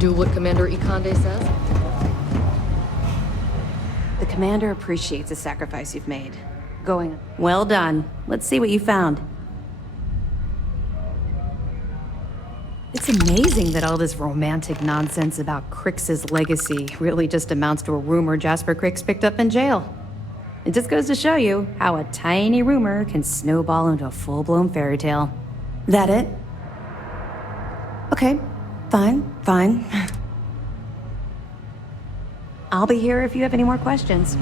Do what Commander Ikande says? The commander appreciates the sacrifice you've made. Going. Well done. Let's see what you found. It's amazing that all this romantic nonsense about Crix's legacy really just amounts to a rumor Jasper Crix picked up in jail. It just goes to show you how a tiny rumor can snowball into a full-blown fairy tale. That it? Okay, fine. I'll be here if you have any more questions.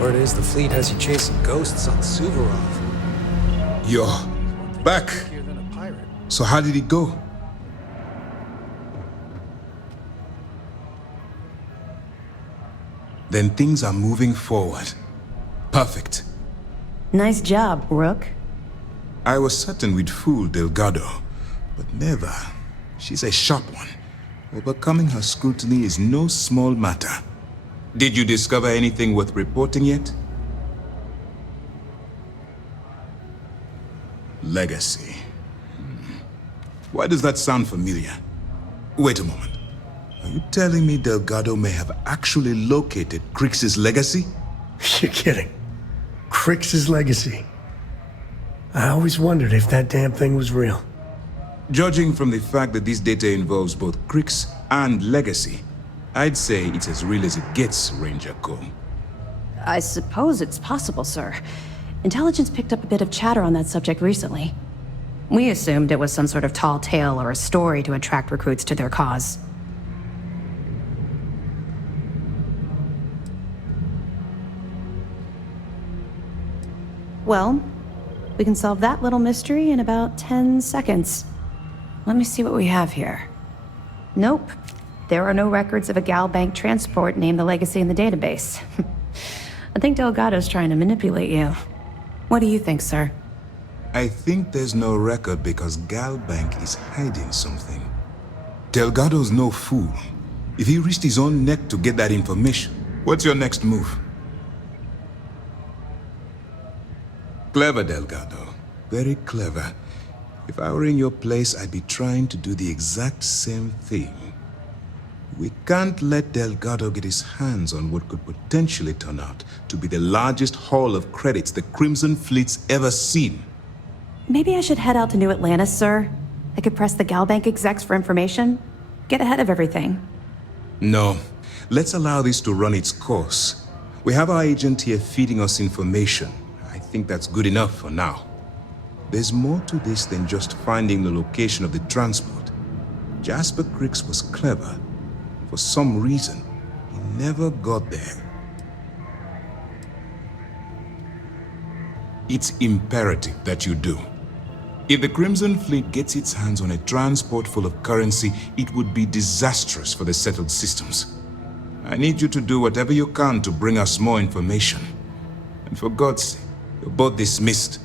Word is the fleet has you chasing ghosts on Suvorov. You're back. Than a pirate. So how did it go? Then things are moving forward. Perfect. Nice job, Rook. I was certain we'd fool Delgado, but never. She's a sharp one. Overcoming her scrutiny is no small matter. Did you discover anything worth reporting yet? Legacy. Why does that sound familiar? Wait a moment. Are you telling me Delgado may have actually located Crix's legacy? You're kidding. Crix's legacy. I always wondered if that damn thing was real. Judging from the fact that this data involves both Crix and legacy, I'd say it's as real as it gets, Ranger Cole. I suppose it's possible, sir. Intelligence picked up a bit of chatter on that subject recently. We assumed it was some sort of tall tale or a story to attract recruits to their cause. Well, we can solve that little mystery in about 10 seconds. Let me see what we have here. Nope. There are no records of a Gal Bank transport named the Legacy in the database. I think Delgado's trying to manipulate you. What do you think, sir? I think there's no record because Gal Bank is hiding something. Delgado's no fool. If he risked his own neck to get that information, what's your next move? Clever, Delgado. Very clever. If I were in your place, I'd be trying to do the exact same thing. We can't let Delgado get his hands on what could potentially turn out to be the largest haul of credits the Crimson Fleet's ever seen. Maybe I should head out to New Atlantis, sir. I could press the Gal Bank execs for information. Get ahead of everything. No. Let's allow this to run its course. We have our agent here feeding us information. I think that's good enough for now. There's more to this than just finding the location of the transport. Jasper Crix was clever. For some reason, he never got there. It's imperative that you do. If the Crimson Fleet gets its hands on a transport full of currency, it would be disastrous for the settled systems. I need you to do whatever you can to bring us more information. And for God's sake, you're both dismissed.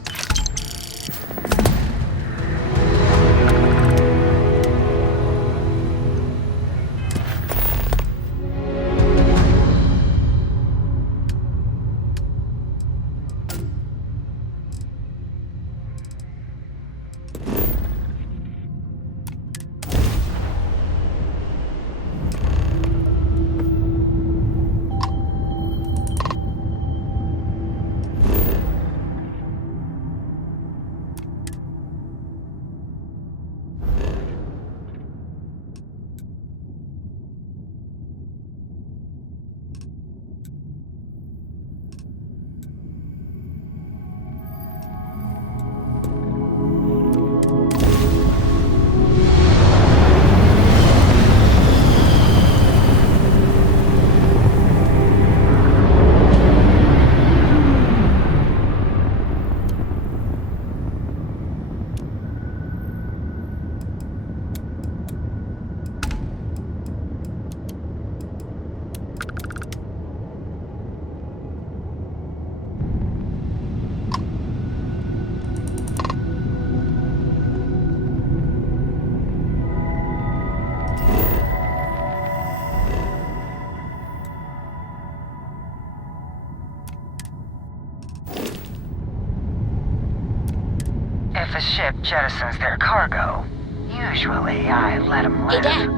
ship jettisons their cargo, usually I let them Hey, live. Dad.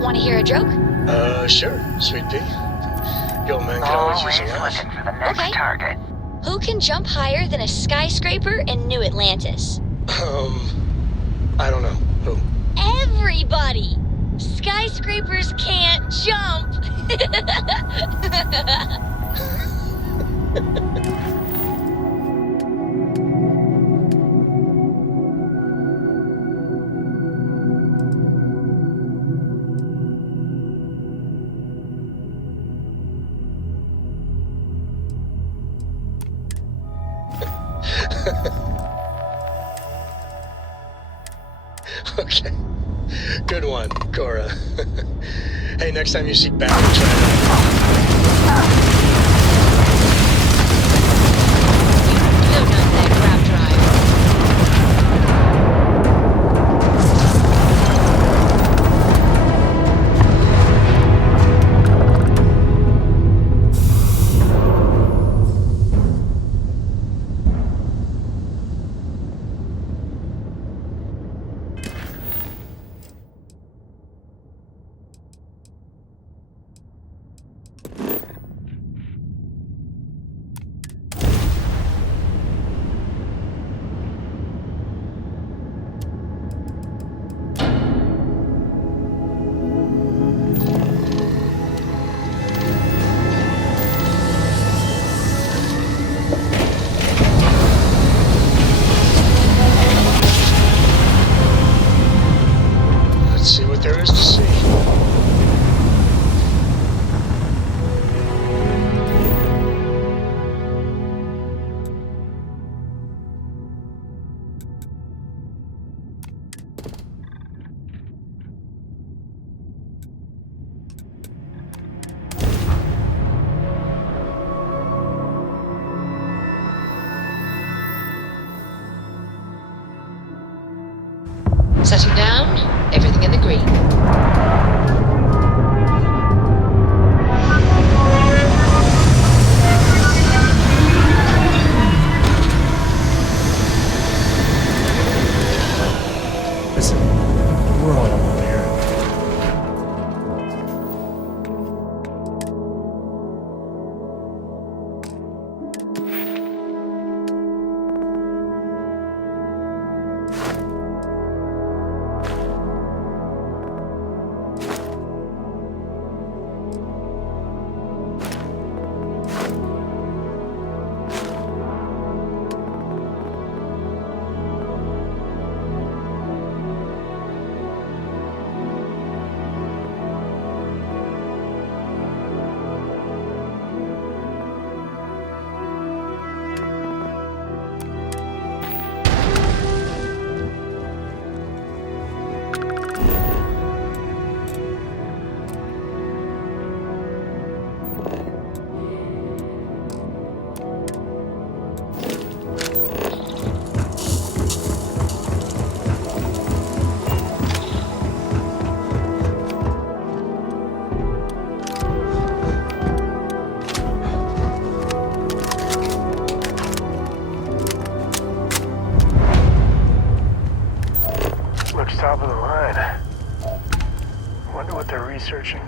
Want to hear a joke? Sure, Sweet Pea. The old man could always use Always a laugh. looking for the next Okay. target. Who can jump higher than a skyscraper in New Atlantis? I don't know. Who? Everybody! Skyscrapers can't jump! Okay. Good one, Cora. Hey, next time you see Batman, try Don't know that crap drive. Let's see what there is to see. Setting down, everything in the green. Listen, we're all alone here. Looks top of the line. Wonder what they're researching.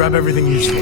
Grab everything useful.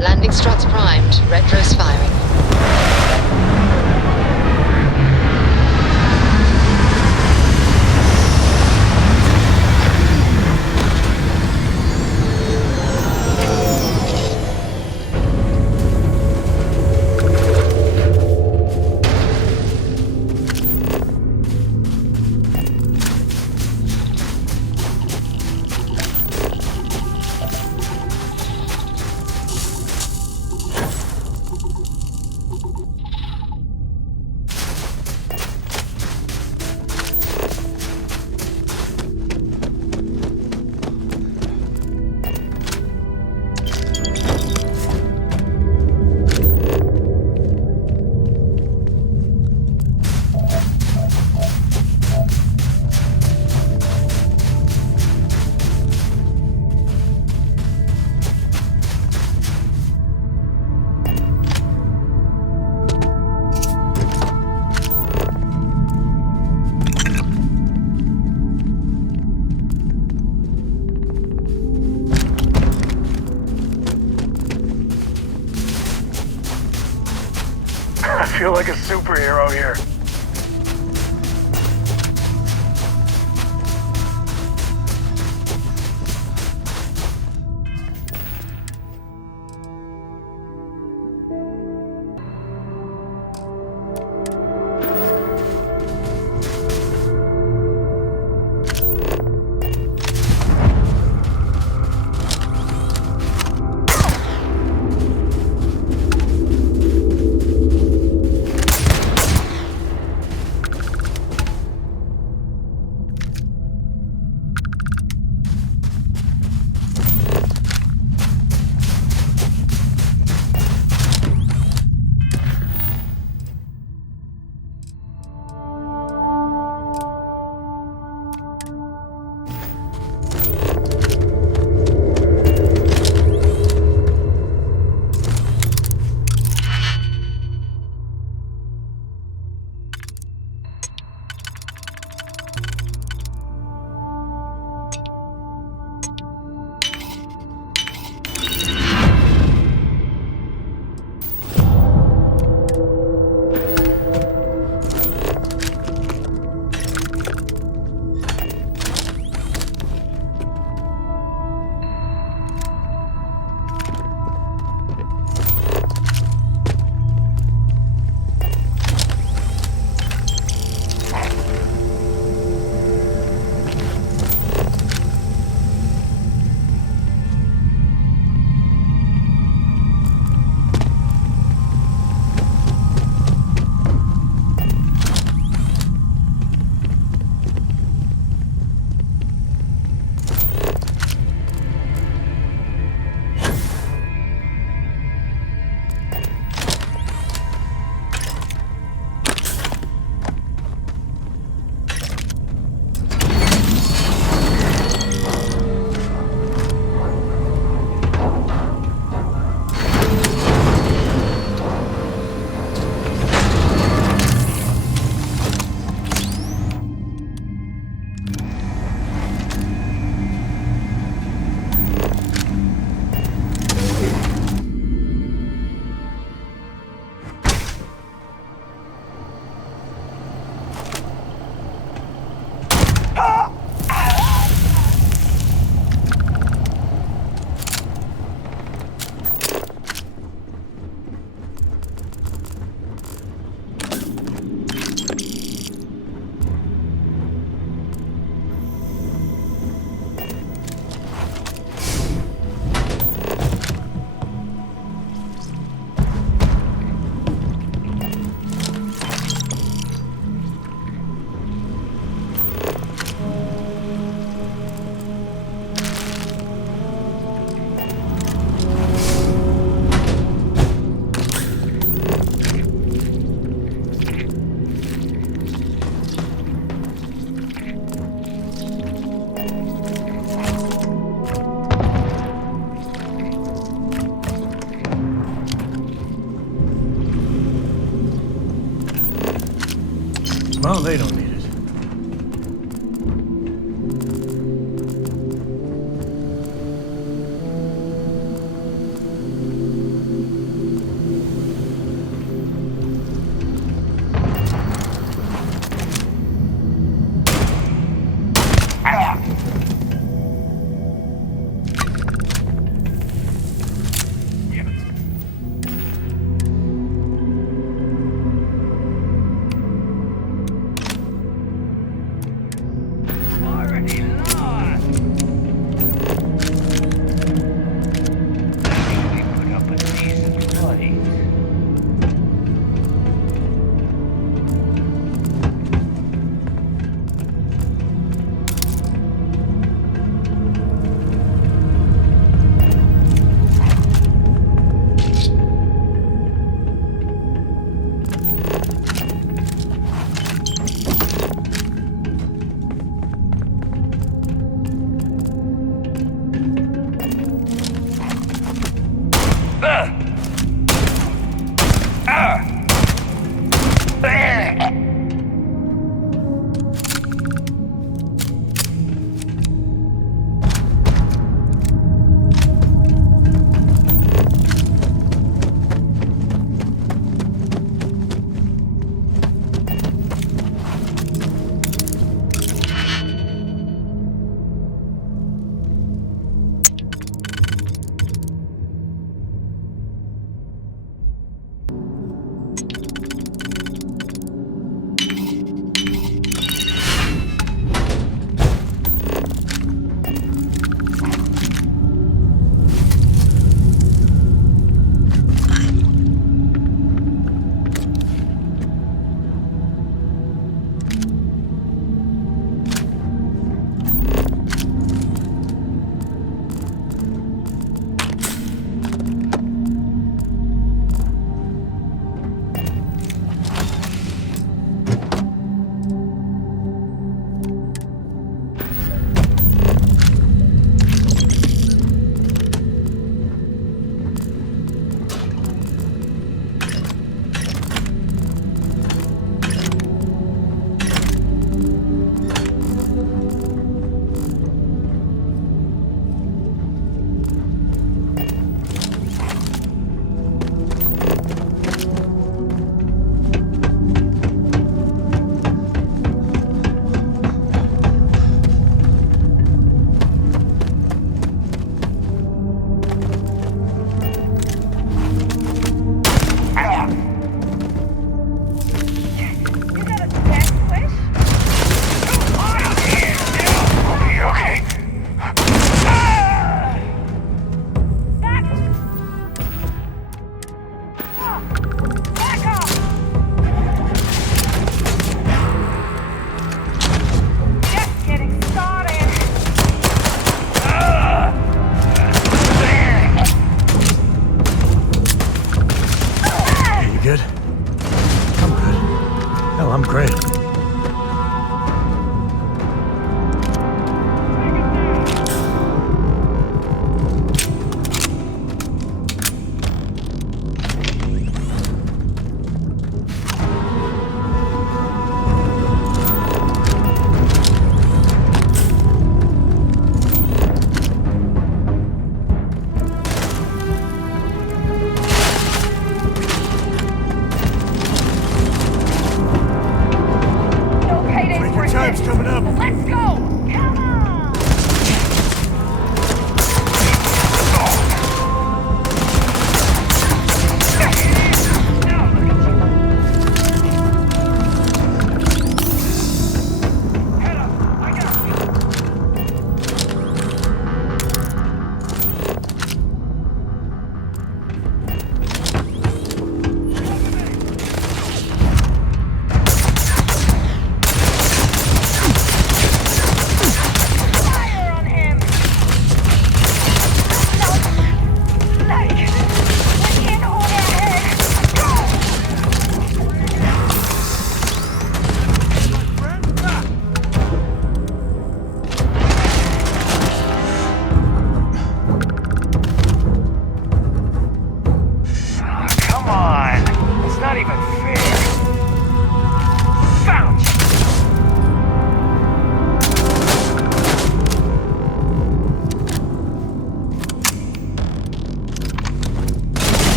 Landing struts primed. Retros firing. I feel like a superhero here. they don't need it.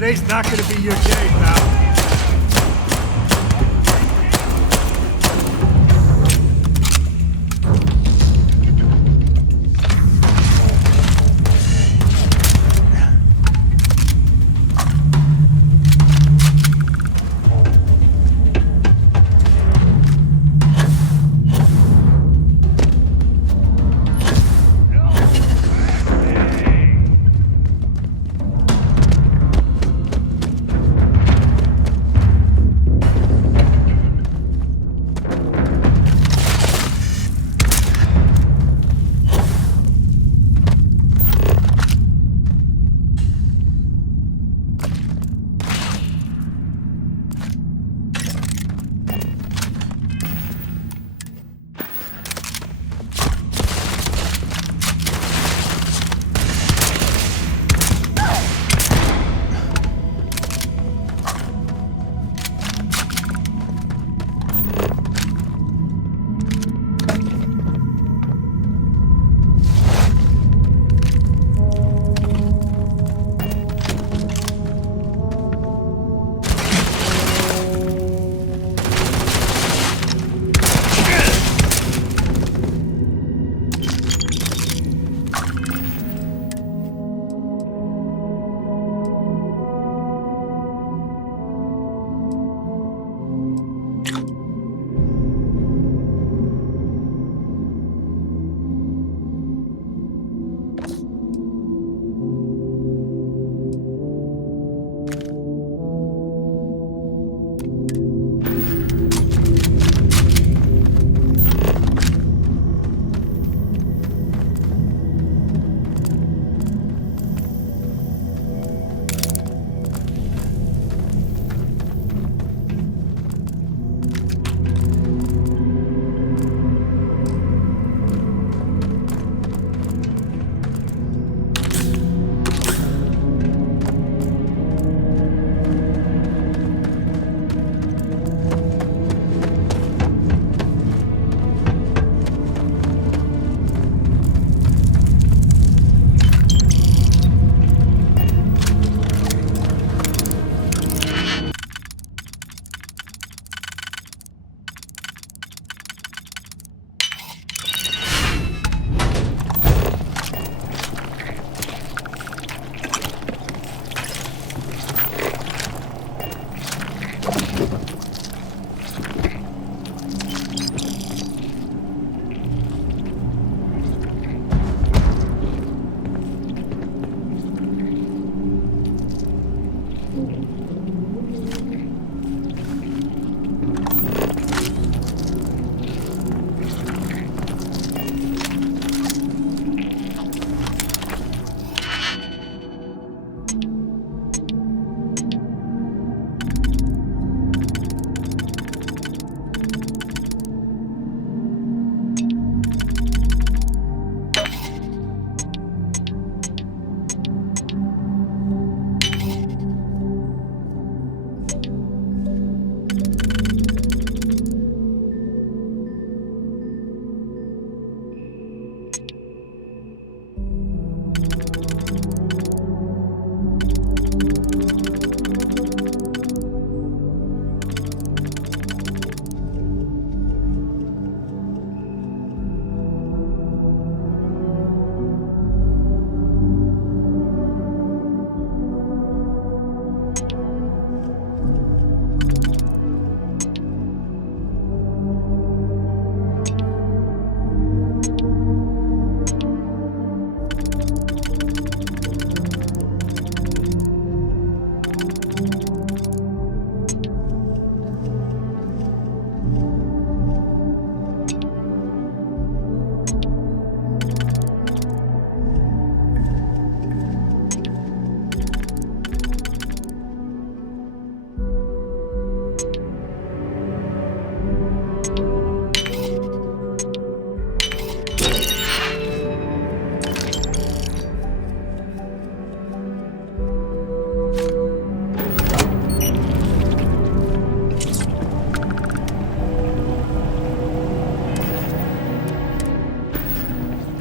Today's not gonna be your day, pal.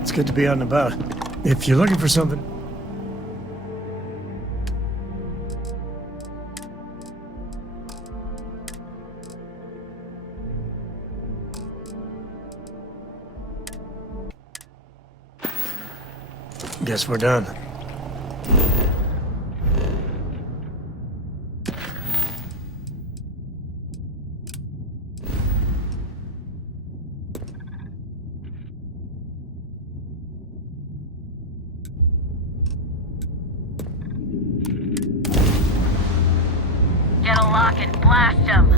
It's good to be out and about. If you're looking for something... Guess we're done. Get a lock and blast him.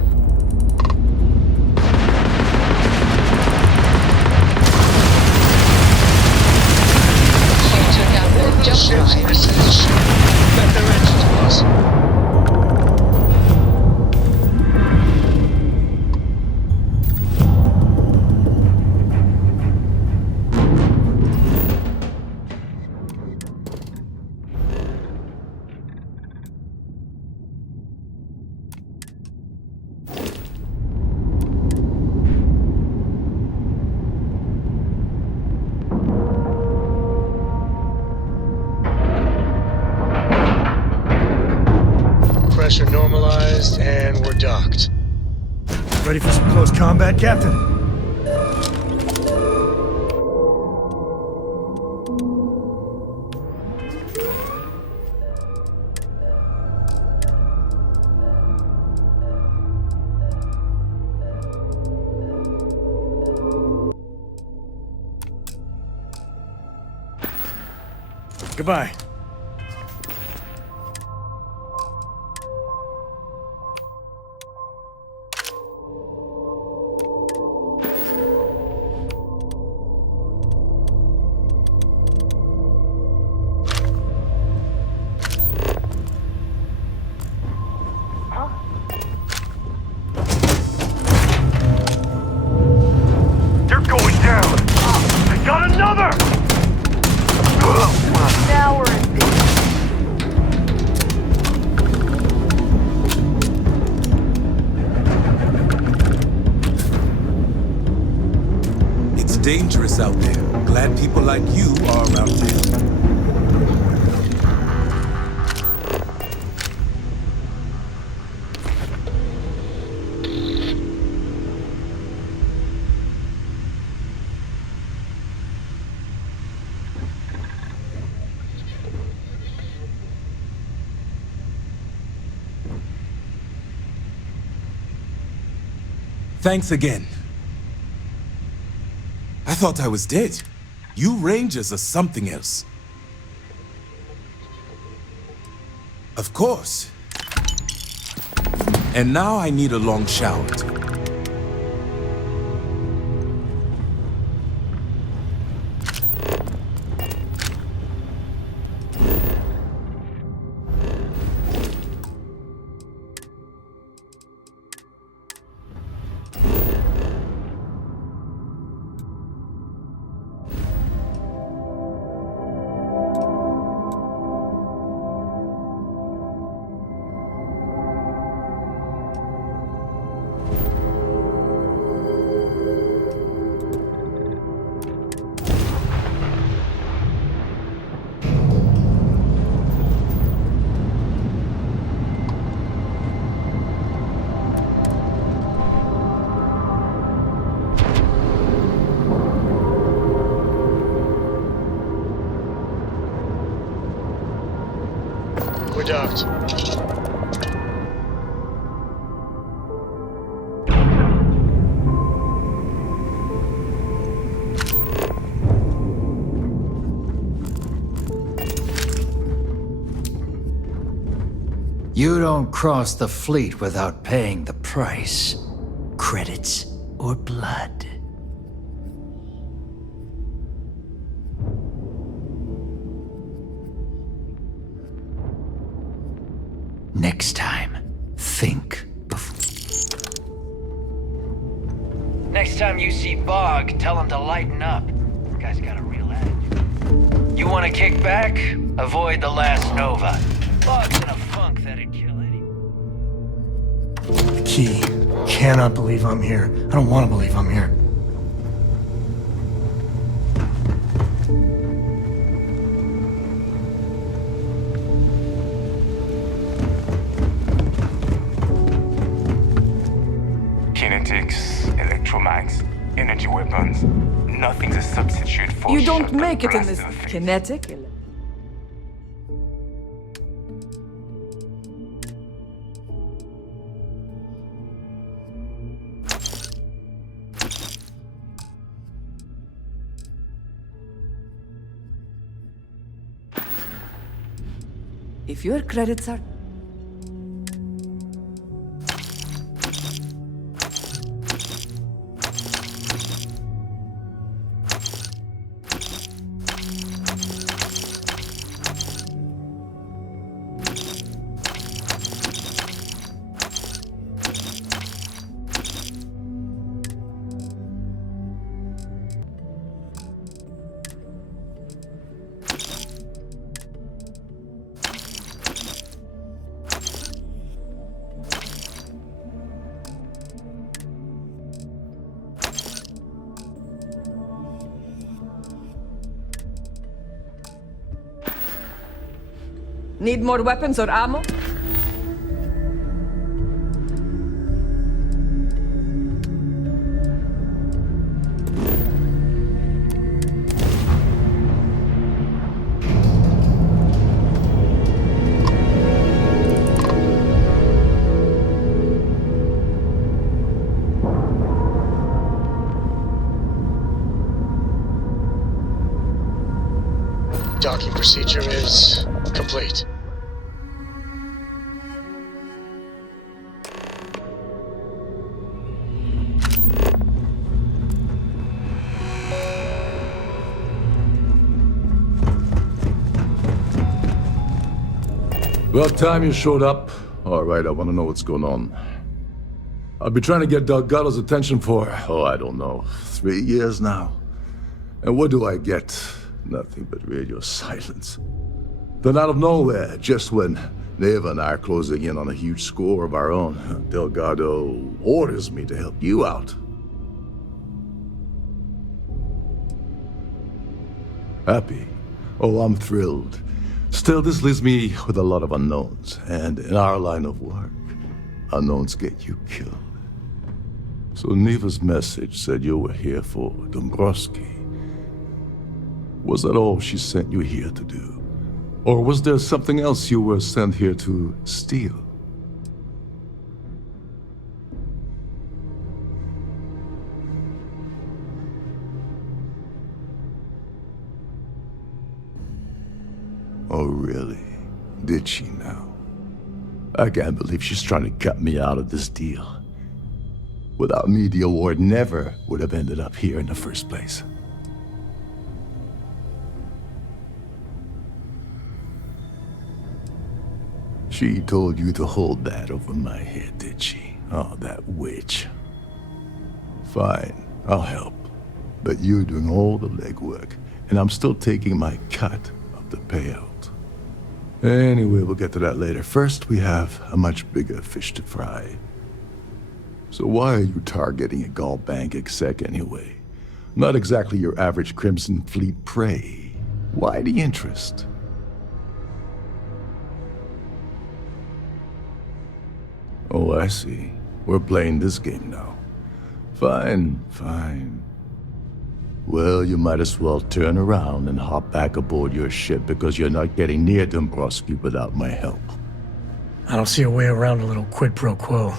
You took out the jump drive. Got the rest of us. Pressure normalized, and we're docked. Ready for some close combat, Captain? Goodbye. They're going down! I got another! Now we're in business. It's dangerous out there. Glad people like you are around town. Thanks again. I thought I was dead. You Rangers are something else. Of course. And now I need a long shower. We're docked. You don't cross the fleet without paying the price. Credits or blood. Next time, think before. Next time you see Bog, tell him to lighten up. This guy's got a real attitude. You want to kick back? Avoid the last Nova. Bog's in a funk that'd kill anyone. Key. Cannot believe I'm here. I don't want to believe I'm here. Kinetics, electromags, energy weapons. Nothing's a substitute for You don't shut the make it in blast this to the face. kinetic. If your credits are... Need more weapons or ammo? Docking procedure is complete. About time you showed up. All right, I want to know what's going on. I've been trying to get Delgado's attention for, I don't know, 3 years now. And what do I get? Nothing but radio silence. Then out of nowhere, just when Neva and I are closing in on a huge score of our own, Delgado orders me to help you out. Happy? Oh, I'm thrilled. Still, this leaves me with a lot of unknowns, and in our line of work, unknowns get you killed. So Neva's message said you were here for Dombrowski. Was that all she sent you here to do? Or was there something else you were sent here to steal? Oh, really? Did she now? I can't believe she's trying to cut me out of this deal. Without me, the award never would have ended up here in the first place. She told you to hold that over my head, did she? Oh, that witch. Fine, I'll help. But you're doing all the legwork, and I'm still taking my cut of the payout. Anyway, we'll get to that later. First, we have a much bigger fish to fry. So why are you targeting a Gall Bank exec anyway? Not exactly your average Crimson Fleet prey. Why the interest? Oh, I see. We're playing this game now. Fine, fine. Well, you might as well turn around and hop back aboard your ship because you're not getting near Dombrowski without my help. I don't see a way around a little quid pro quo.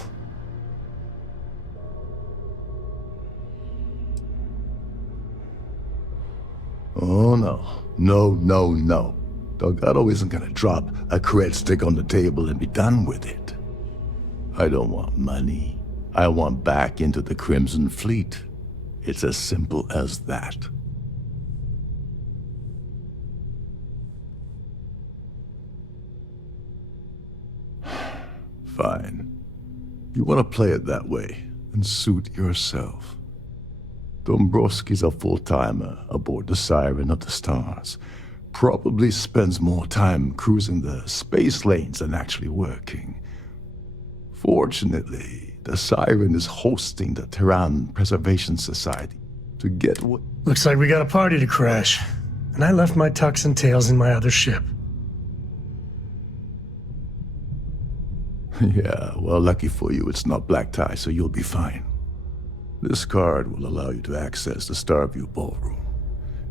Oh, no. No, no, no. Delgado isn't gonna drop a cred stick on the table and be done with it. I don't want money. I want back into the Crimson Fleet. It's as simple as that. Fine. You want to play it that way and suit yourself. Dombrowski's a full-timer aboard the Siren of the Stars. Probably spends more time cruising the space lanes than actually working. Fortunately, the Siren is hosting the Terran Preservation Society to get what... Looks like we got a party to crash. And I left my tucks and tails in my other ship. Yeah, well, lucky for you, it's not black tie, so you'll be fine. This card will allow you to access the Starview Ballroom.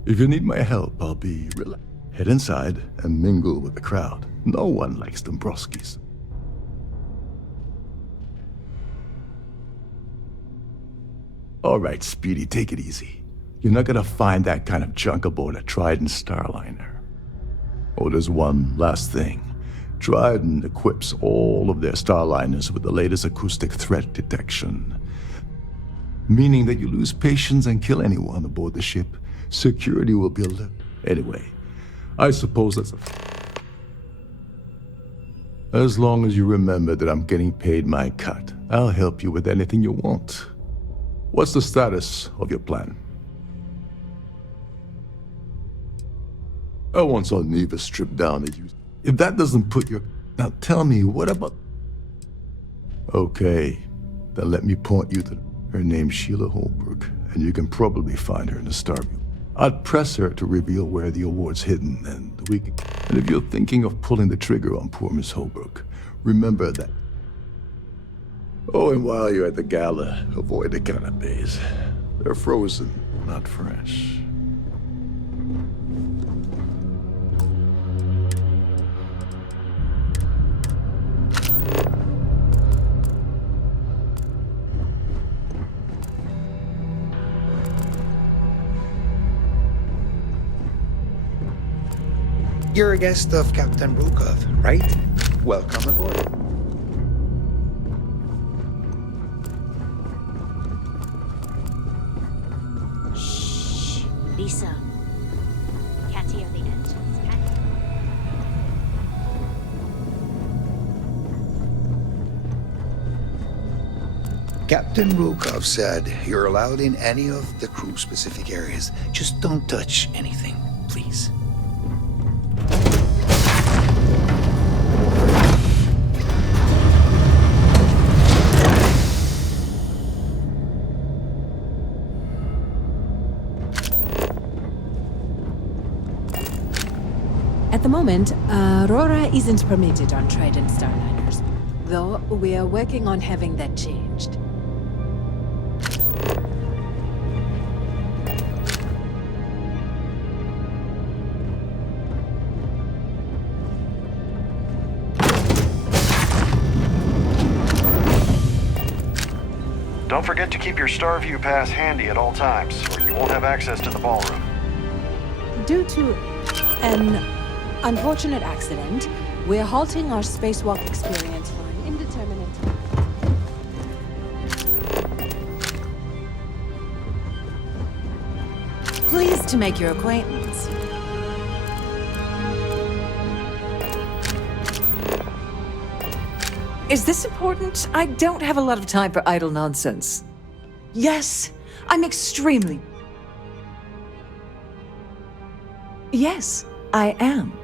If you need my help, I'll be relaxed. Head inside and mingle with the crowd. No one likes Dombrovskis. All right, Speedy, take it easy. You're not gonna find that kind of junk aboard a Trident Starliner. Oh, there's one last thing. Trident equips all of their Starliners with the latest acoustic threat detection. Meaning that you lose patience and kill anyone aboard the ship, security will be alert. Anyway, I suppose that's as long as you remember that I'm getting paid my cut, I'll help you with anything you want. What's the status of your plan? I once saw Neva strip down at you. If that doesn't put your... Now tell me, what about... Okay, then let me point you to... Her name's Sheila Holbrook, and you can probably find her in the Starview. I'd press her to reveal where the award's hidden, and we can... And if you're thinking of pulling the trigger on poor Miss Holbrook, remember that... Oh, and while you're at the gala, avoid the canapes. They're frozen, not fresh. You're a guest of Captain Brukov, right? Welcome aboard. Shh. Lisa. Catty on the engines. Captain Brukov said you're allowed in any of the crew-specific areas. Just don't touch anything, please. At the moment, Aurora isn't permitted on Trident Starliners, though we are working on having that changed. Don't forget to keep your Starview pass handy at all times, or you won't have access to the ballroom. Due to an unfortunate accident, we're halting our spacewalk experience for an indeterminate time. Pleased to make your acquaintance. Is this important? I don't have a lot of time for idle nonsense. Yes, I'm extremely... Yes, I am.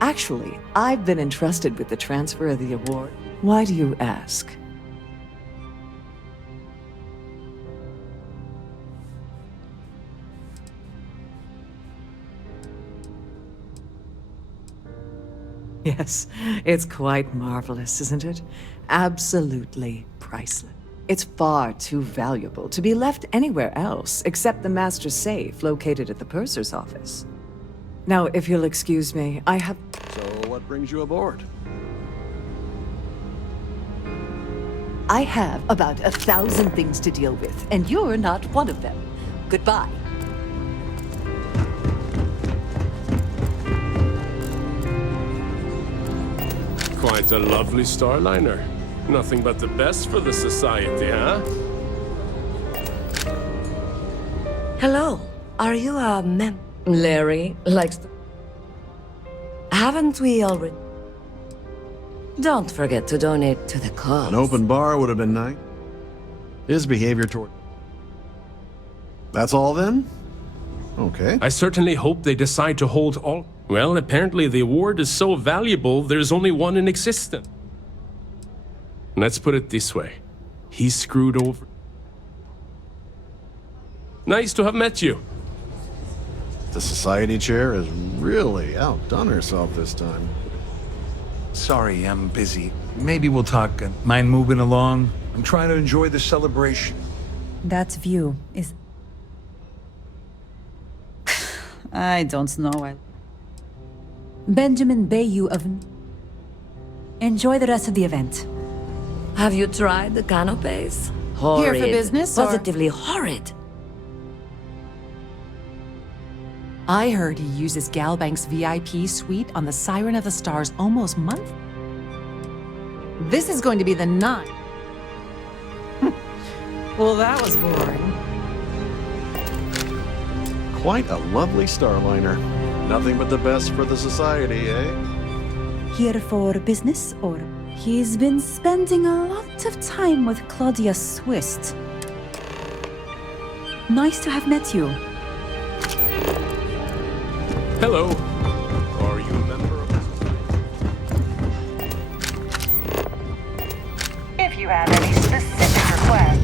Actually, I've been entrusted with the transfer of the award. Why do you ask? Yes, it's quite marvelous, isn't it? Absolutely priceless. It's far too valuable to be left anywhere else except the master safe located at the purser's office. Now, if you'll excuse me, I have... So what brings you aboard? I have about 1,000 things to deal with, and you're not one of them. Goodbye. Quite a lovely Starliner. Nothing but the best for the Society, huh? Hello. Are you a mem... Larry likes to... Haven't we already... Don't forget to donate to the cause. An open bar would have been nice. His behavior toward... That's all then? Okay. I certainly hope they decide to hold all... Well, apparently the award is so valuable, there's only one in existence. Let's put it this way. He's screwed over. Nice to have met you. The Society chair has really outdone herself this time. Sorry, I'm busy. Maybe we'll talk. Mind moving along? I'm trying to enjoy the celebration. That view is... I don't know. Benjamin Bayou of... Enjoy the rest of the event. Have you tried the canapes? Horrid. Here for business, or- Positively horrid. I heard he uses Galbank's VIP suite on the Siren of the Stars almost month. This is going to be the 9th. Well, that was boring. Quite a lovely starliner. Nothing but the best for the society, eh? Here for business, or... He's been spending a lot of time with Claudia Swist. Nice to have met you. Hello. Are you a member of the... If you have any specific requests.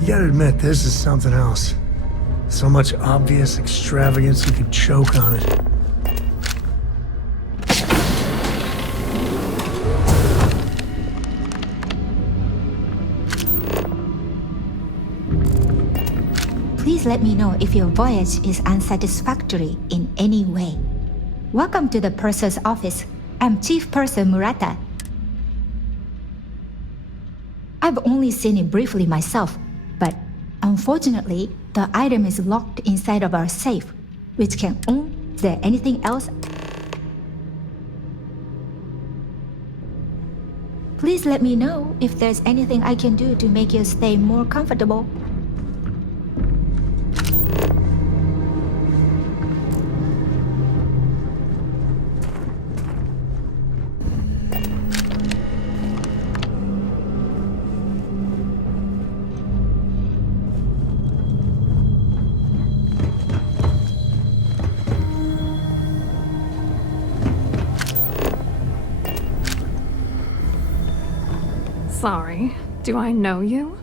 You gotta admit, this is something else. So much obvious extravagance you could choke on it. Please let me know if your voyage is unsatisfactory in any way. Welcome to the Purser's office. I'm Chief Purser Murata. I've only seen it briefly myself, but unfortunately, the item is locked inside of our safe, which can only... Is there anything else? Please let me know if there's anything I can do to make your stay more comfortable. Sorry, do I know you?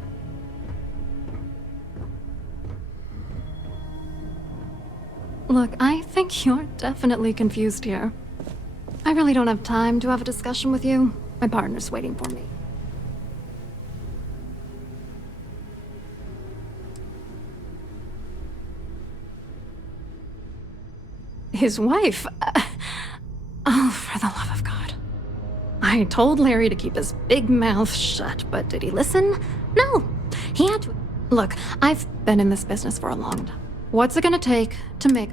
Look, I think you're definitely confused here. I really don't have time to have a discussion with you. My partner's waiting for me. His wife? Oh, for the love of God. I told Larry to keep his big mouth shut, but did he listen? No. He had to. Look, I've been in this business for a long time. What's it gonna take to make...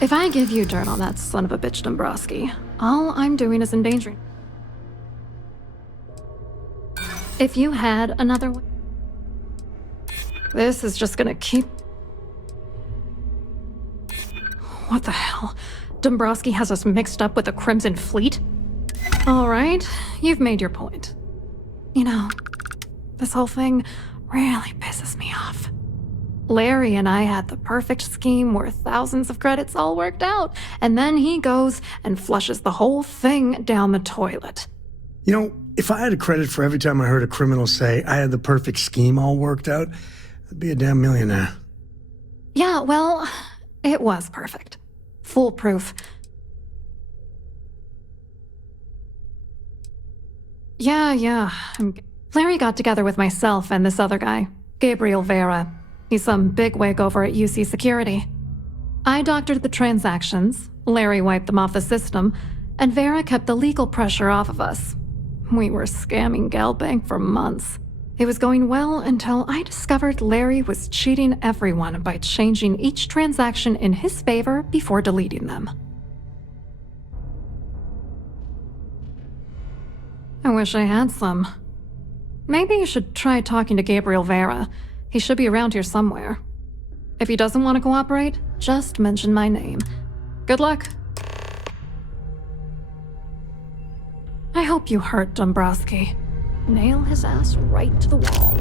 If I give you dirt on that son of a bitch Dombrowski, all I'm doing is endangering... If you had another one... This is just gonna keep... What the hell? Dombrowski has us mixed up with the Crimson Fleet? All right, you've made your point. You know, this whole thing really pisses me off. Larry and I had the perfect scheme worth thousands of credits all worked out, and then he goes and flushes the whole thing down the toilet. You know, if I had a credit for every time I heard a criminal say I had the perfect scheme all worked out, I'd be a damn millionaire. Yeah, well, it was perfect. Foolproof. Yeah. Larry got together with myself and this other guy, Gabriel Vera. He's some bigwig over at UC Security. I doctored the transactions, Larry wiped them off the system, and Vera kept the legal pressure off of us. We were scamming Galbank for months. It was going well until I discovered Larry was cheating everyone by changing each transaction in his favor before deleting them. I wish I had some. Maybe you should try talking to Gabriel Vera. He should be around here somewhere. If he doesn't want to cooperate, just mention my name. Good luck. I hope you hurt Dombrowski. Nail his ass right to the wall.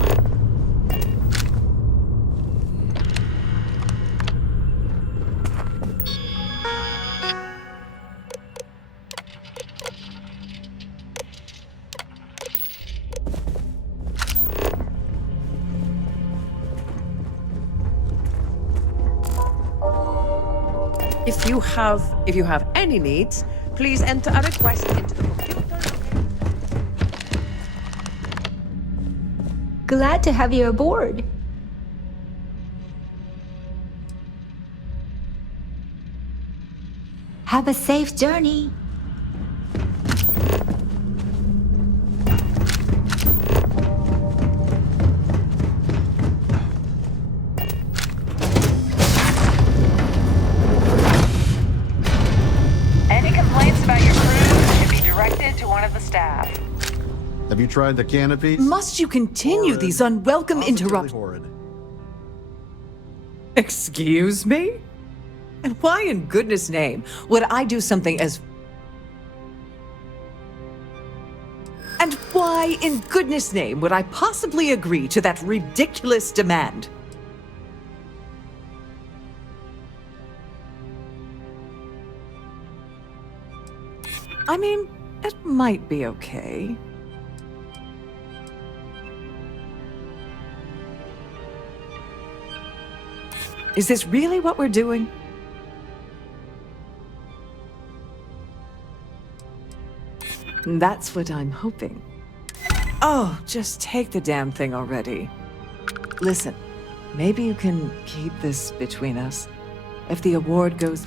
If you have any needs, please enter a request into the computer. Glad to have you aboard. Have a safe journey. Any complaints about your crew should be directed to one of the staff. Have you tried the canopies? Must you continue Horrid. these unwelcome interruptions? Horrid. Excuse me? And why in goodness name would I do something as... And why in goodness name would I possibly agree to that ridiculous demand? I mean, it might be okay. Is this really what we're doing? That's what I'm hoping. Oh, just take the damn thing already. Listen, maybe you can keep this between us. If the award goes...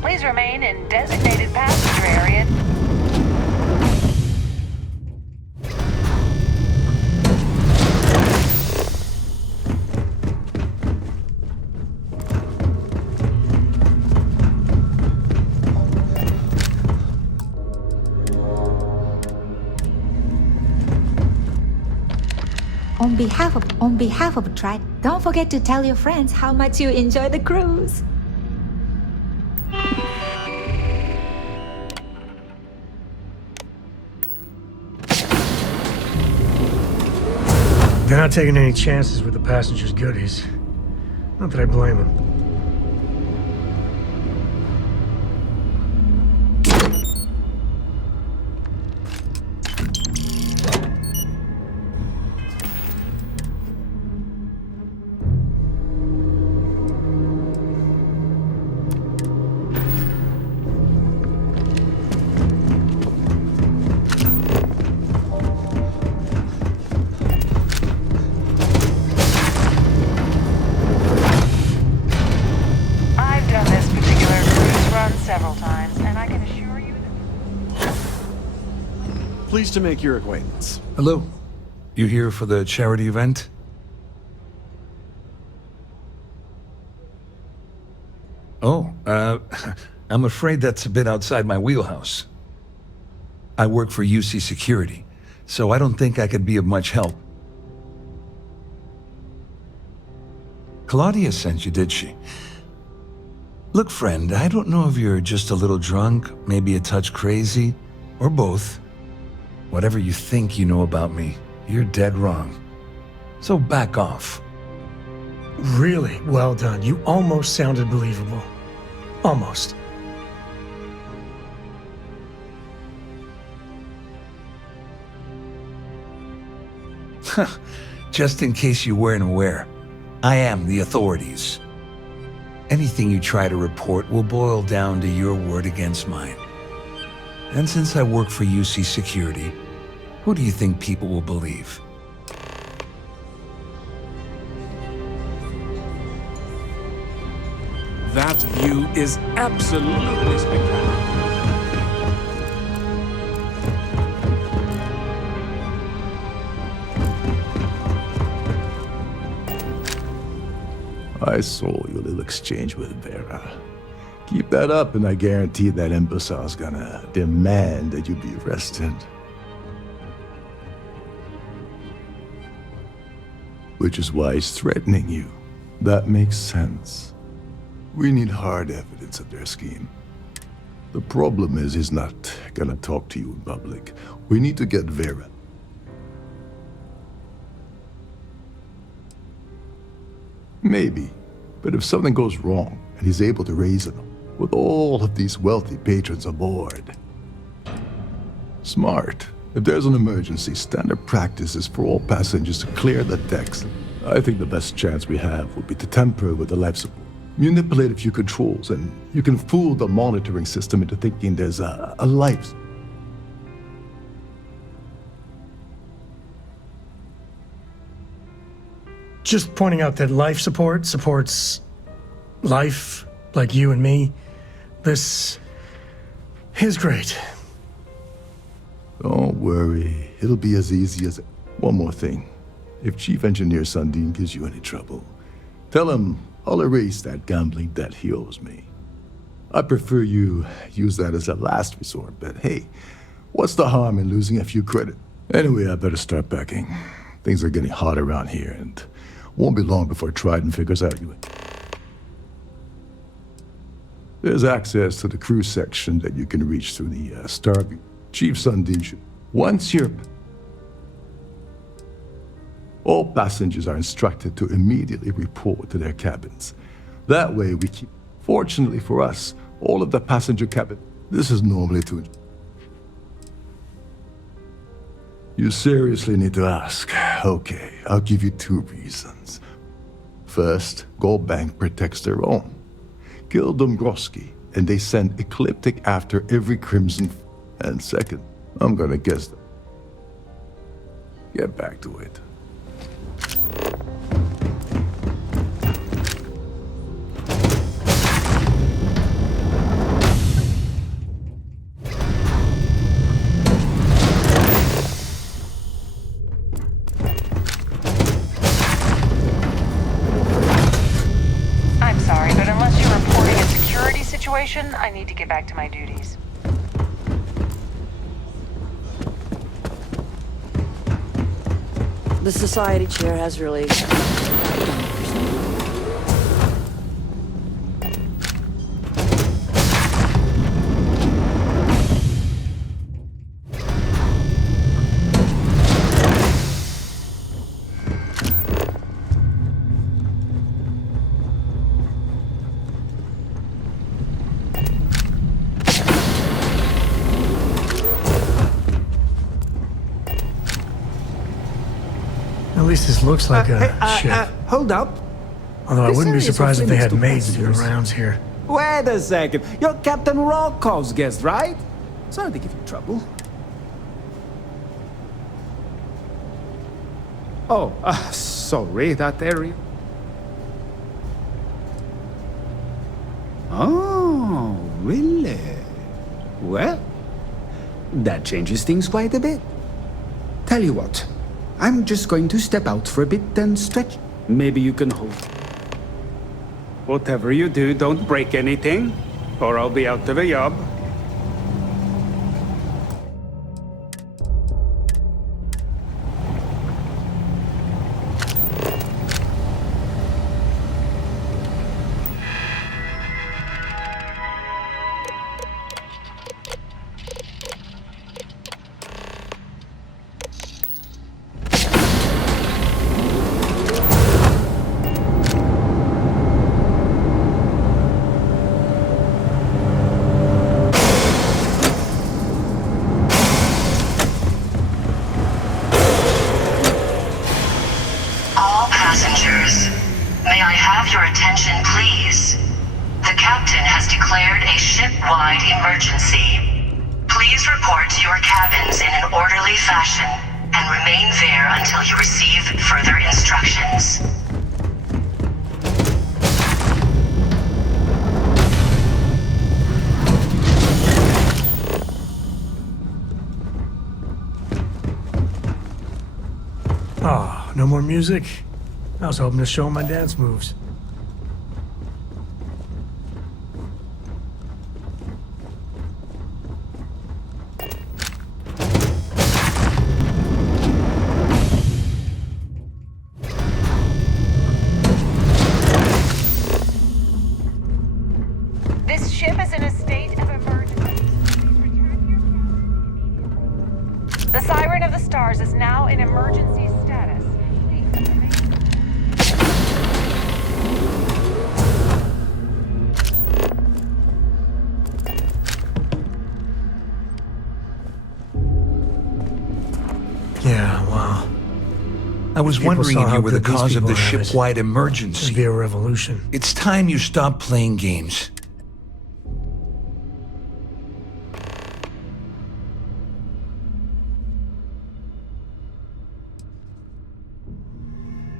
Please remain in designated passenger area. On behalf of Tribe, don't forget to tell your friends how much you enjoy the cruise. They're not taking any chances with the passengers' goodies. Not that I blame them. Pleased to make your acquaintance. Hello. You here for the charity event? Oh, I'm afraid that's a bit outside my wheelhouse. I work for UC Security, so I don't think I could be of much help. Claudia sent you, did she? Look, friend, I don't know if you're just a little drunk, maybe a touch crazy, or both. Whatever you think you know about me, you're dead wrong. So back off. Really well done. You almost sounded believable. Almost. Just in case you weren't aware, I am the authorities. Anything you try to report will boil down to your word against mine. And since I work for UC Security, who do you think people will believe? That view is absolutely spectacular. I saw your little exchange with Vera. Keep that up and I guarantee that imbecile's gonna demand that you be arrested. Which is why he's threatening you. That makes sense. We need hard evidence of their scheme. The problem is he's not gonna talk to you in public. We need to get Vera. Maybe, but if something goes wrong and he's able to reason with all of these wealthy patrons aboard, smart If there's an emergency, standard practice is for all passengers to clear the decks. I think the best chance we have would be to tamper with the life support. Manipulate a few controls, and you can fool the monitoring system into thinking there's a life. Just pointing out that life support supports life, like you and me. This is great. Don't worry, it'll be as easy as... One more thing. If Chief Engineer Sundin gives you any trouble, tell him I'll erase that gambling debt he owes me. I prefer you use that as a last resort, but hey, what's the harm in losing a few credit? Anyway, I better start packing. Things are getting hot around here, and won't be long before Trident figures out you. There's access to the crew section that you can reach through the Starview. Chief Sundin should. Once you're... All passengers are instructed to immediately report to their cabins. That way we keep... Fortunately for us, all of the passenger cabin... This is normally to... You seriously need to ask. Okay, I'll give you 2 reasons. First, Gold Bank protects their own. Kill Dombrowski, and they send Ecliptic after every Crimson... And second, I'm gonna guess them. Get back to it. I'm sorry, but unless you're reporting a security situation, I need to get back to my duties. The society chair has really... At least this looks like a ship. Hold up. Although I This wouldn't be area is surprised if they had off-limits to maids doing passengers. rounds here. Wait a second. You're Captain Rocko's guest, right? Sorry to give you trouble. Oh, sorry, that area. Oh, really? Well, that changes things quite a bit. Tell you what, I'm just going to step out for a bit and stretch. Maybe you can hold. Whatever you do, don't break anything, or I'll be out of a job. All passengers, may I have your attention, please? The captain has declared a ship-wide emergency. Please report to your cabins in an orderly fashion and remain there until you receive further instructions. Oh, no more music? I was hoping to show 'em my dance moves. This ship is in a state of emergency. The Siren of the Stars is now in emergency status. Yeah, wow. I was People wondering saw if how you were the good these cause of people the have it. ship-wide emergency. It'd be a revolution. It's time you stop playing games.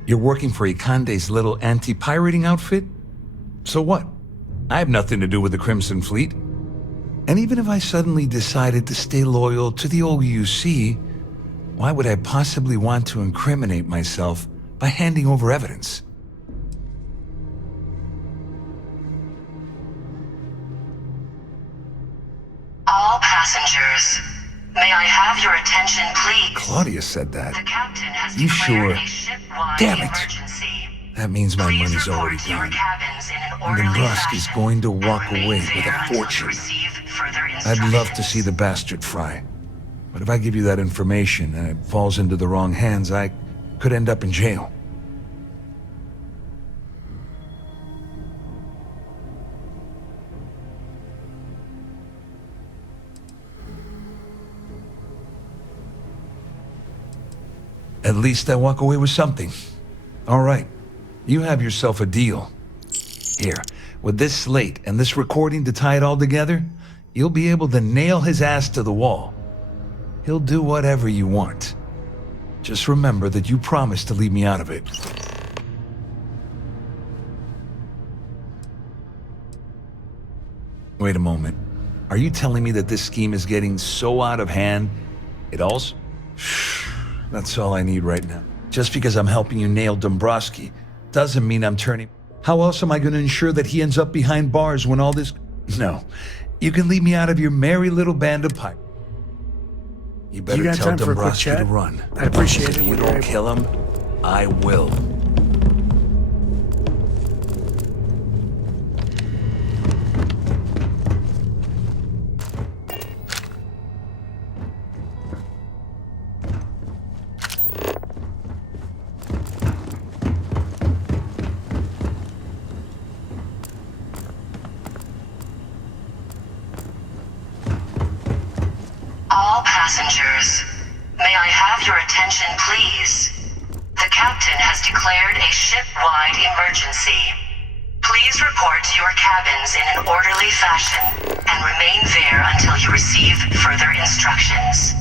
You're working for Ikande's little anti-pirating outfit? So what? I have nothing to do with the Crimson Fleet. And even if I suddenly decided to stay loyal to the old UC, why would I possibly want to incriminate myself by handing over evidence? All passengers, may I have your attention, please? Claudia said that. The captain has You declared sure? a ship-wide Damn it. emergency. That means my Please money's report already to your gone. cabins in an And orderly Dombrowski's fashion. going to walk Remain away with there a until you fortune. receive further I'd instructions. love to see the bastard fry. But if I give you that information and it falls into the wrong hands, I could end up in jail. At least I walk away with something. All right, you have yourself a deal. Here, with this slate and this recording to tie it all together, you'll be able to nail his ass to the wall. He'll do whatever you want. Just remember that you promised to leave me out of it. Wait a moment. Are you telling me that this scheme is getting so out of hand, it also... That's all I need right now. Just because I'm helping you nail Dombrowski doesn't mean I'm turning... How else am I going to ensure that he ends up behind bars when all this... No. You can leave me out of your merry little band of pirates. You better You got tell time for a quick Dombrowski to chat? run. I'd appreciate it If you when you're don't able. kill him, I will. All passengers, may I have your attention, please? The captain has declared a ship-wide emergency. Please report to your cabins in an orderly fashion and remain there until you receive further instructions.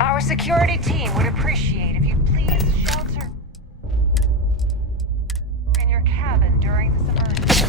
Our security team would appreciate if you'd please shelter in your cabin during this emergency.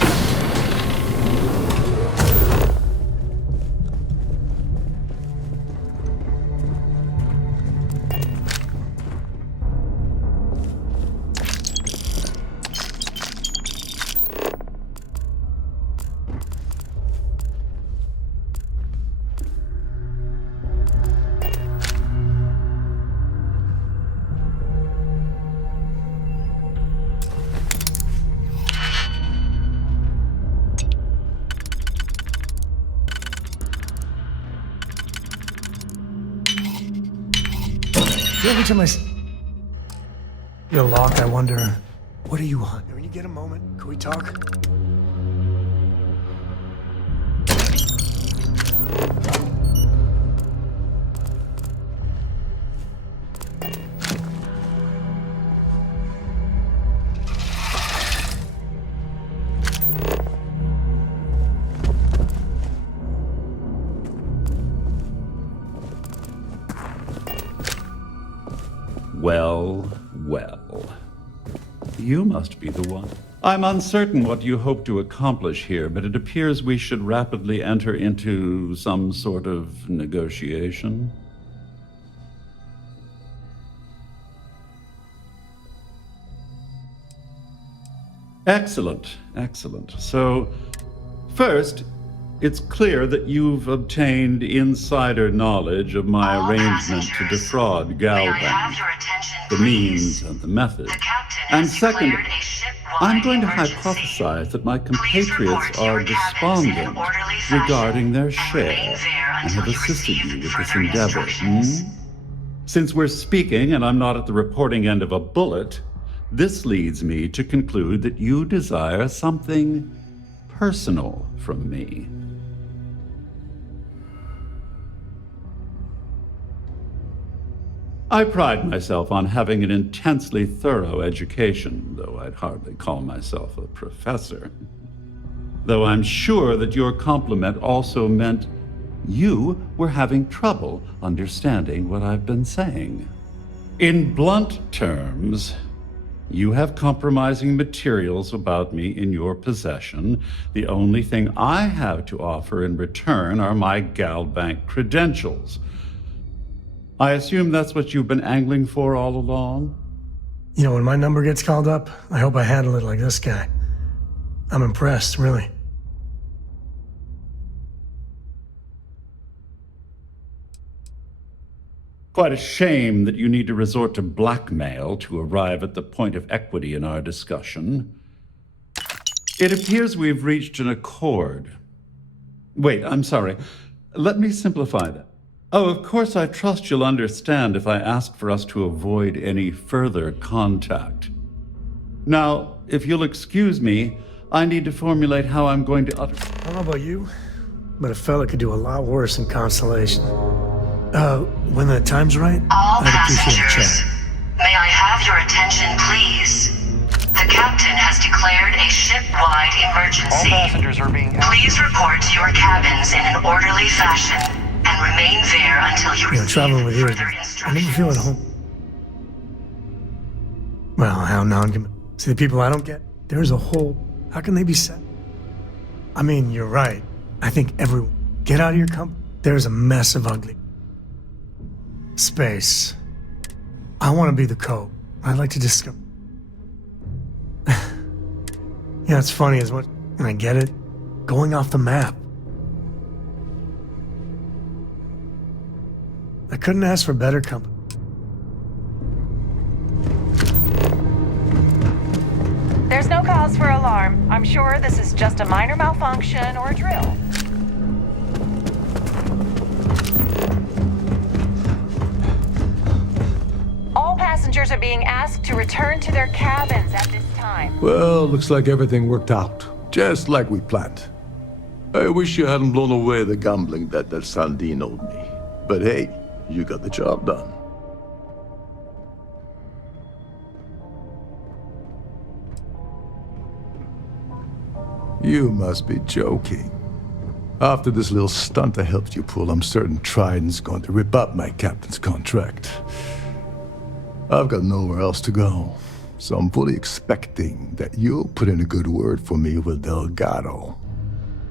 Every time Yo, Locke, I wonder, what do you want? When you get a moment, can we talk? Well, well. You must be the one. I'm uncertain what you hope to accomplish here, but it appears we should rapidly enter into some sort of negotiation. Excellent, excellent. So, first, it's clear that you've obtained insider knowledge of my arrangement to defraud Galbank, the means and the method. And second, I'm going to hypothesize that my compatriots are despondent regarding their share and have assisted you with this endeavor. Since we're speaking and I'm not at the reporting end of a bullet, this leads me to conclude that you desire something personal from me. I pride myself on having an intensely thorough education, though I'd hardly call myself a professor. Though I'm sure that your compliment also meant you were having trouble understanding what I've been saying. In blunt terms, you have compromising materials about me in your possession. The only thing I have to offer in return are my GalBank credentials. I assume that's what you've been angling for all along? You know, when my number gets called up, I hope I handle it like this guy. I'm impressed, really. Quite a shame that you need to resort to blackmail to arrive at the point of equity in our discussion. It appears we've reached an accord. Wait, I'm sorry. Let me simplify that. Oh, of course, I trust you'll understand if I ask for us to avoid any further contact. Now, if you'll excuse me, I need to formulate how I'm going to utter... I don't know about you, but a fella could do a lot worse in Constellation. When the time's right, All I'd appreciate a passengers, chat. may I have your attention, please? The captain has declared a ship-wide emergency. All passengers are being... Please report to your cabins in an orderly fashion and remain there until you receive traveling with you, further I instructions. never feel at home. Well, how non-committal. See, the people I don't get, there's a whole... How can they be set? I mean, you're right. I think everyone... Get out of your company. There's a mess of ugly. Space. I want to be the code. I'd like to discover... Yeah, it's funny as much... And I get it. Going off the map. I couldn't ask for better company. There's no cause for alarm. I'm sure this is just a minor malfunction or a drill. All passengers are being asked to return to their cabins at this time. Well, looks like everything worked out, just like we planned. I wish you hadn't blown away the gambling debt that Sandine owed me. But hey, you got the job done. You must be joking. After this little stunt I helped you pull, I'm certain Trident's going to rip up my captain's contract. I've got nowhere else to go, so I'm fully expecting that you'll put in a good word for me with Delgado.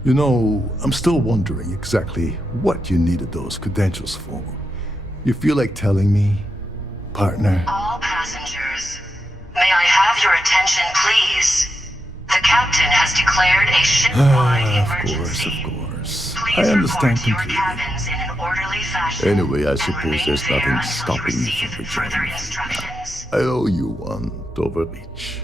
You know, I'm still wondering exactly what you needed those credentials for. You feel like telling me, partner? All passengers, may I have your attention, please? The captain has declared a ship-wide emergency. Of course. Please I understand report to your completely. cabins in an orderly fashion. Anyway, I suppose there's nothing until stopping you me receive from further returning. instructions. I owe you one, Overreach.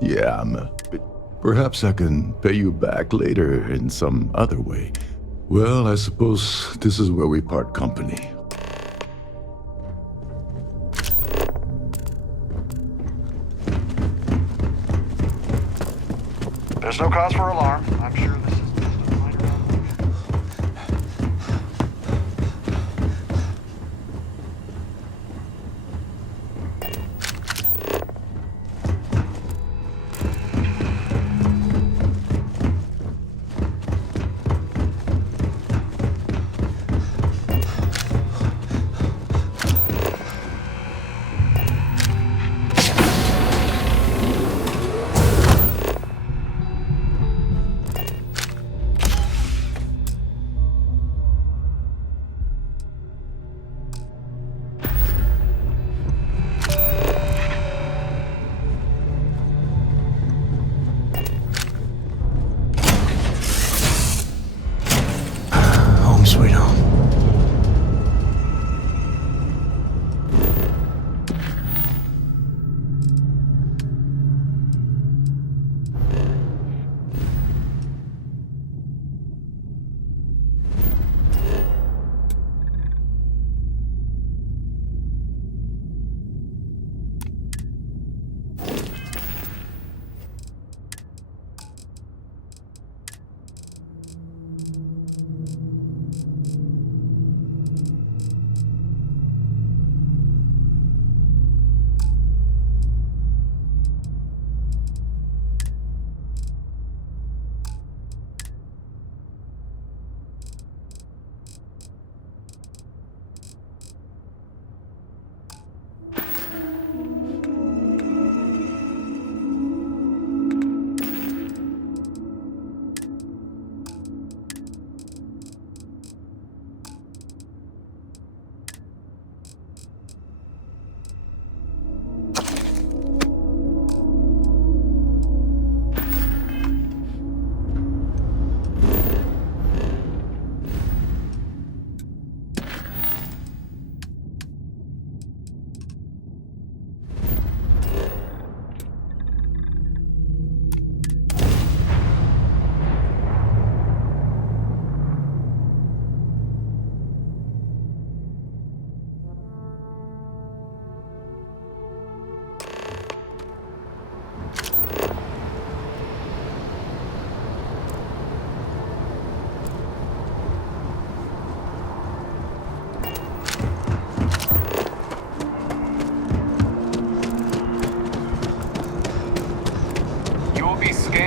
Yeah, I'm a bit... Perhaps I can pay you back later in some other way. Well, I suppose this is where we part company. There's no cause for alarm. I'm sure this is just a minor...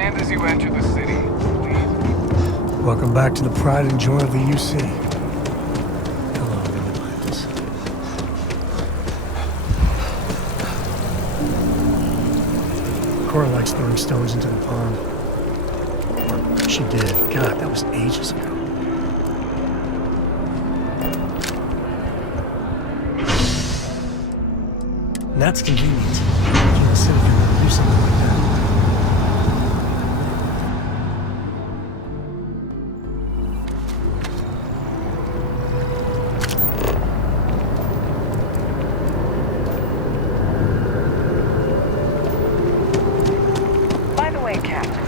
stand as you enter the city. Welcome back to the pride and joy of the UC. Hello, Atlantis. Cora likes throwing stones into the pond. Or she did. God, that was ages ago. And that's convenient. Making the city can do something like that. By the way, Captain,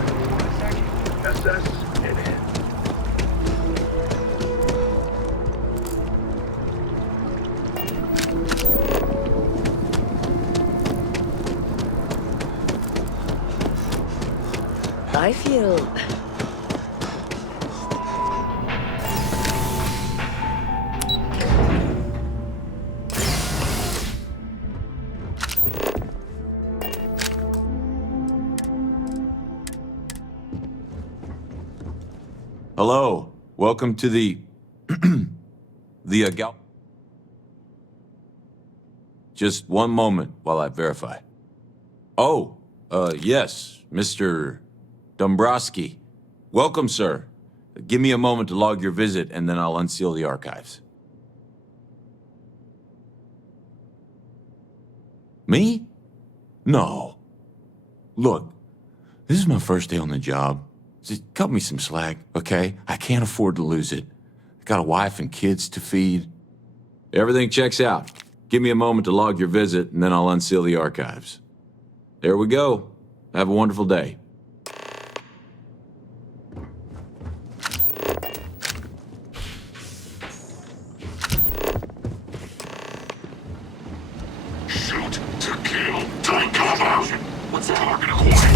I feel... Hello. Welcome to the... Gal... Just one moment while I verify. Oh, yes, Mr. Dombrowski. Welcome, sir. Give me a moment to log your visit, and then I'll unseal the archives. Me? No. Look, this is my first day on the job. Just cut me some slack, okay? I can't afford to lose it. I got a wife and kids to feed. Everything checks out. Give me a moment to log your visit, and then I'll unseal the archives. There we go. Have a wonderful day. Shoot to kill. Time cover. What's that? Target acquired.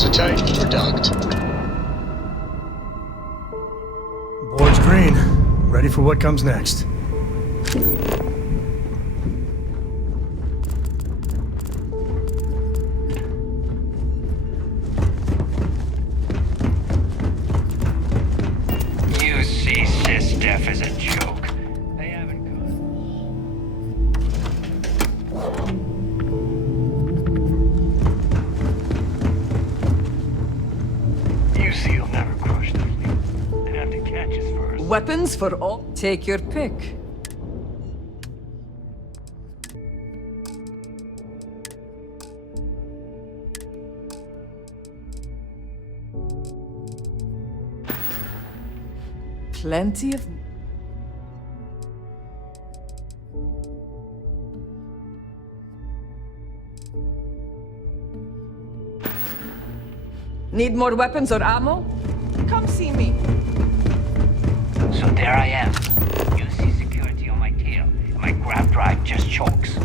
Hesitate or duct. Board's green. Ready for what comes next. You see, SysDef is a joke. They haven't UC will never crush the fleet. They have to catch us first. Weapons for all. Take your pick. Plenty of... Need more weapons or ammo? Come see me. So there I am. UC security on my tail. My grab drive just chokes.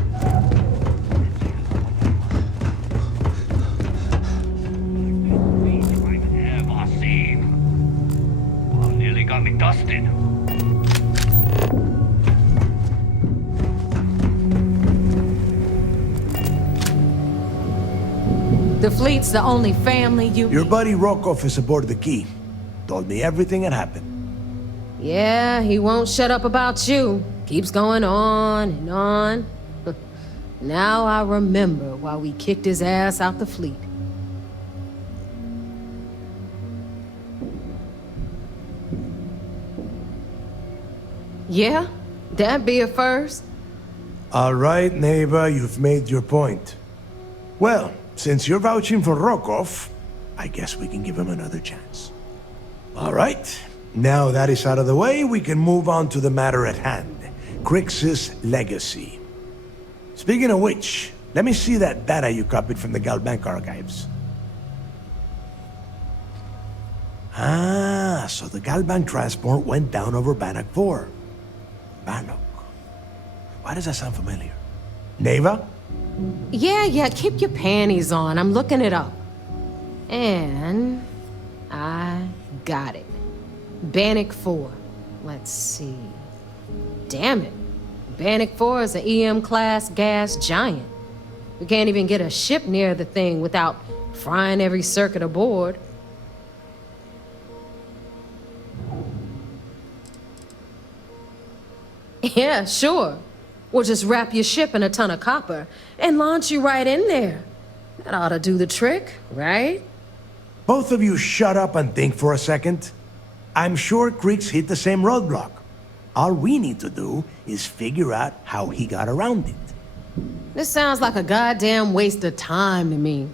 Well, nearly got me dusted. The fleet's the only family you... Your buddy Rokov is aboard the Key. Told me everything that happened. Yeah, he won't shut up about you. Keeps going on and on. Now I remember why we kicked his ass out the fleet. Yeah, that'd be a first. All right, neighbor, you've made your point. Well, since you're vouching for Rokov, I guess we can give him another chance. All right, now that is out of the way, we can move on to the matter at hand. Crix's legacy. Speaking of which, let me see that data you copied from the Galbank archives. Ah, so the Galbank transport went down over Bannock 4. Bannock. Why does that sound familiar? Neva? Yeah, keep your panties on. I'm looking it up. And... I got it. Bannock 4. Let's see... Damn it. Bannock 4 is an EM-class gas giant. We can't even get a ship near the thing without frying every circuit aboard. Yeah, sure. We'll just wrap your ship in a ton of copper and launch you right in there. That ought to do the trick, right? Both of you shut up and think for a second. I'm sure Crix hit the same roadblock. All we need to do is figure out how he got around it. This sounds like a goddamn waste of time to me.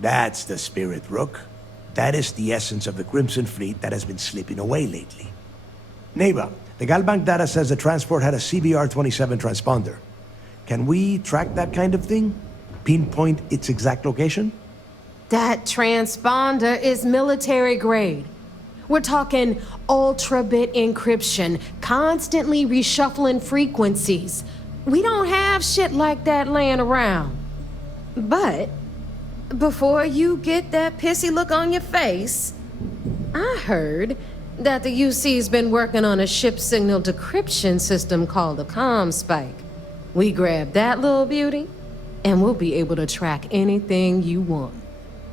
That's the spirit, Rook. That is the essence of the Crimson Fleet that has been slipping away lately. Neva, the Galbank data says the transport had a CBR-27 transponder. Can we track that kind of thing? Pinpoint its exact location? That transponder is military grade. We're talking ultra-bit encryption, constantly reshuffling frequencies. We don't have shit like that laying around. But before you get that pissy look on your face, I heard that the UC's been working on a ship signal decryption system called a ComSpike. We grab that little beauty, and we'll be able to track anything you want.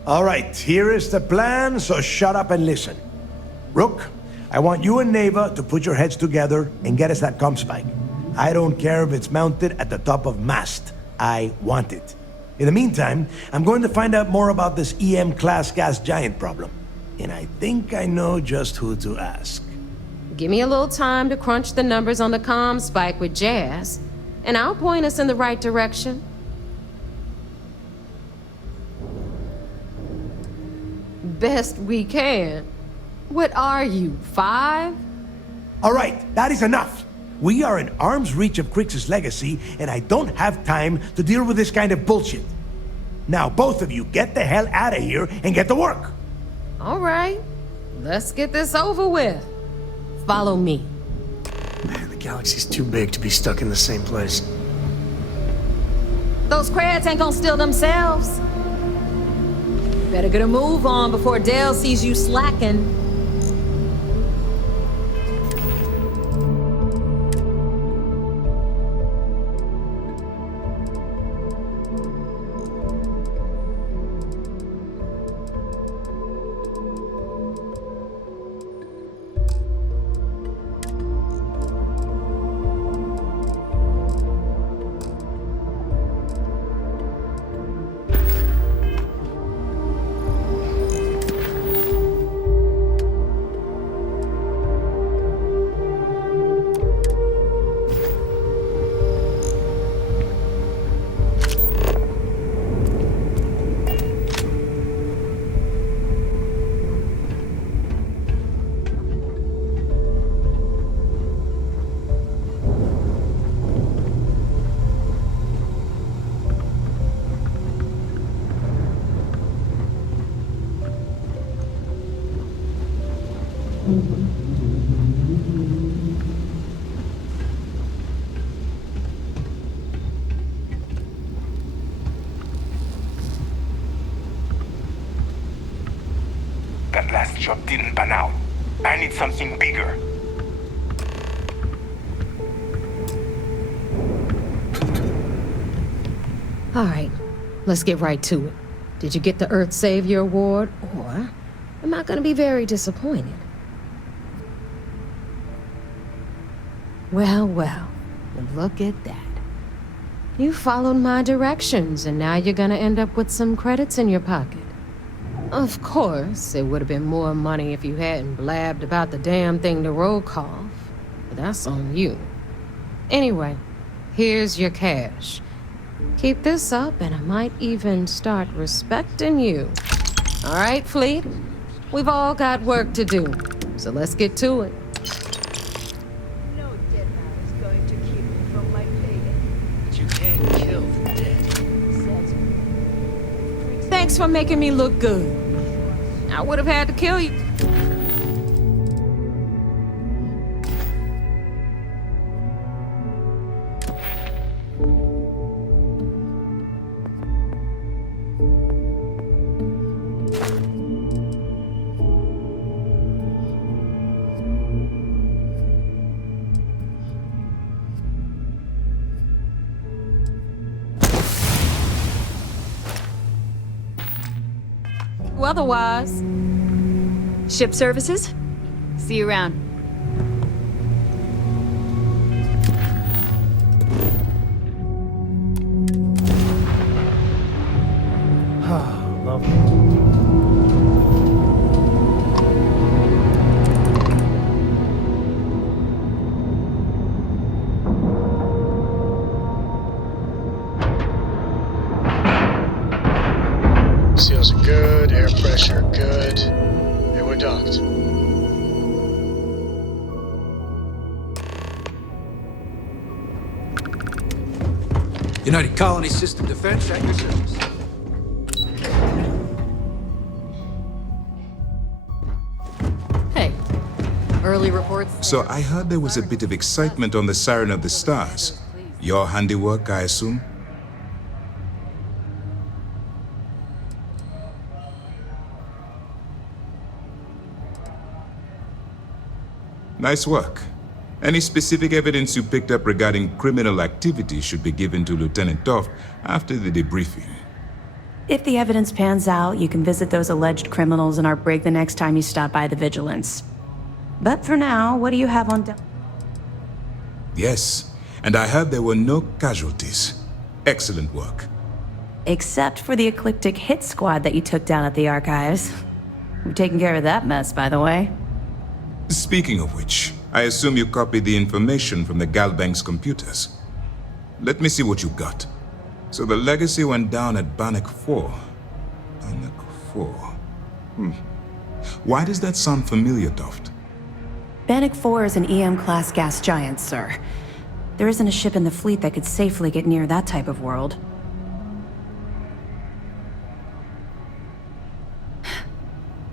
All right, here is the plan, so shut up and listen. Rook, I want you and Neva to put your heads together and get us that ComSpike. I don't care if it's mounted at the top of mast. I want it. In the meantime, I'm going to find out more about this EM-class gas giant problem. And I think I know just who to ask. Give me a little time to crunch the numbers on the ComSpike with Jazz, and I'll point us in the right direction. Best we can. What are you, 5? All right, that is enough. We are in arm's reach of Crix's legacy, and I don't have time to deal with this kind of bullshit. Now, both of you, get the hell out of here and get to work. All right, let's get this over with. Follow me. Man, the galaxy's too big to be stuck in the same place. Those creds ain't gonna steal themselves. Better get a move on before Dale sees you slacking. That last job didn't pan out. I need something bigger. All right, let's get right to it. Did you get the Earth Savior Award, or am I gonna be very disappointed? Well, look at that. You followed my directions, and now you're gonna end up with some credits in your pocket. Of course, it would have been more money if you hadn't blabbed about the damn thing to Rokov, but that's on you. Anyway, here's your cash. Keep this up, and I might even start respecting you. All right, Fleet? We've all got work to do, so let's get to it. No dead man is going to keep me from my payday. But you can't kill the dead. Thanks for making me look good. I would have had to kill you. Otherwise. Ship services? See you around. Lovely. Seals are good, air pressure good, and we're docked. United Colony System Defense at your service. Hey, early reports. So I heard there was a bit of excitement on the Siren of the Stars. Your handiwork, I assume? Nice work. Any specific evidence you picked up regarding criminal activity should be given to Lieutenant Toft after the debriefing. If the evidence pans out, you can visit those alleged criminals in our brig the next time you stop by the Vigilance. But for now, what do you have on deck? Yes, and I heard there were no casualties. Excellent work. Except for the eclectic hit squad that you took down at the archives. We've taken care of that mess, by the way. Speaking of which, I assume you copied the information from the Galbank's computers. Let me see what you got. So the legacy went down at Bannock 4. Bannock 4. Why does that sound familiar, Toft? Bannock 4 is an EM-class gas giant, sir. There isn't a ship in the fleet that could safely get near that type of world.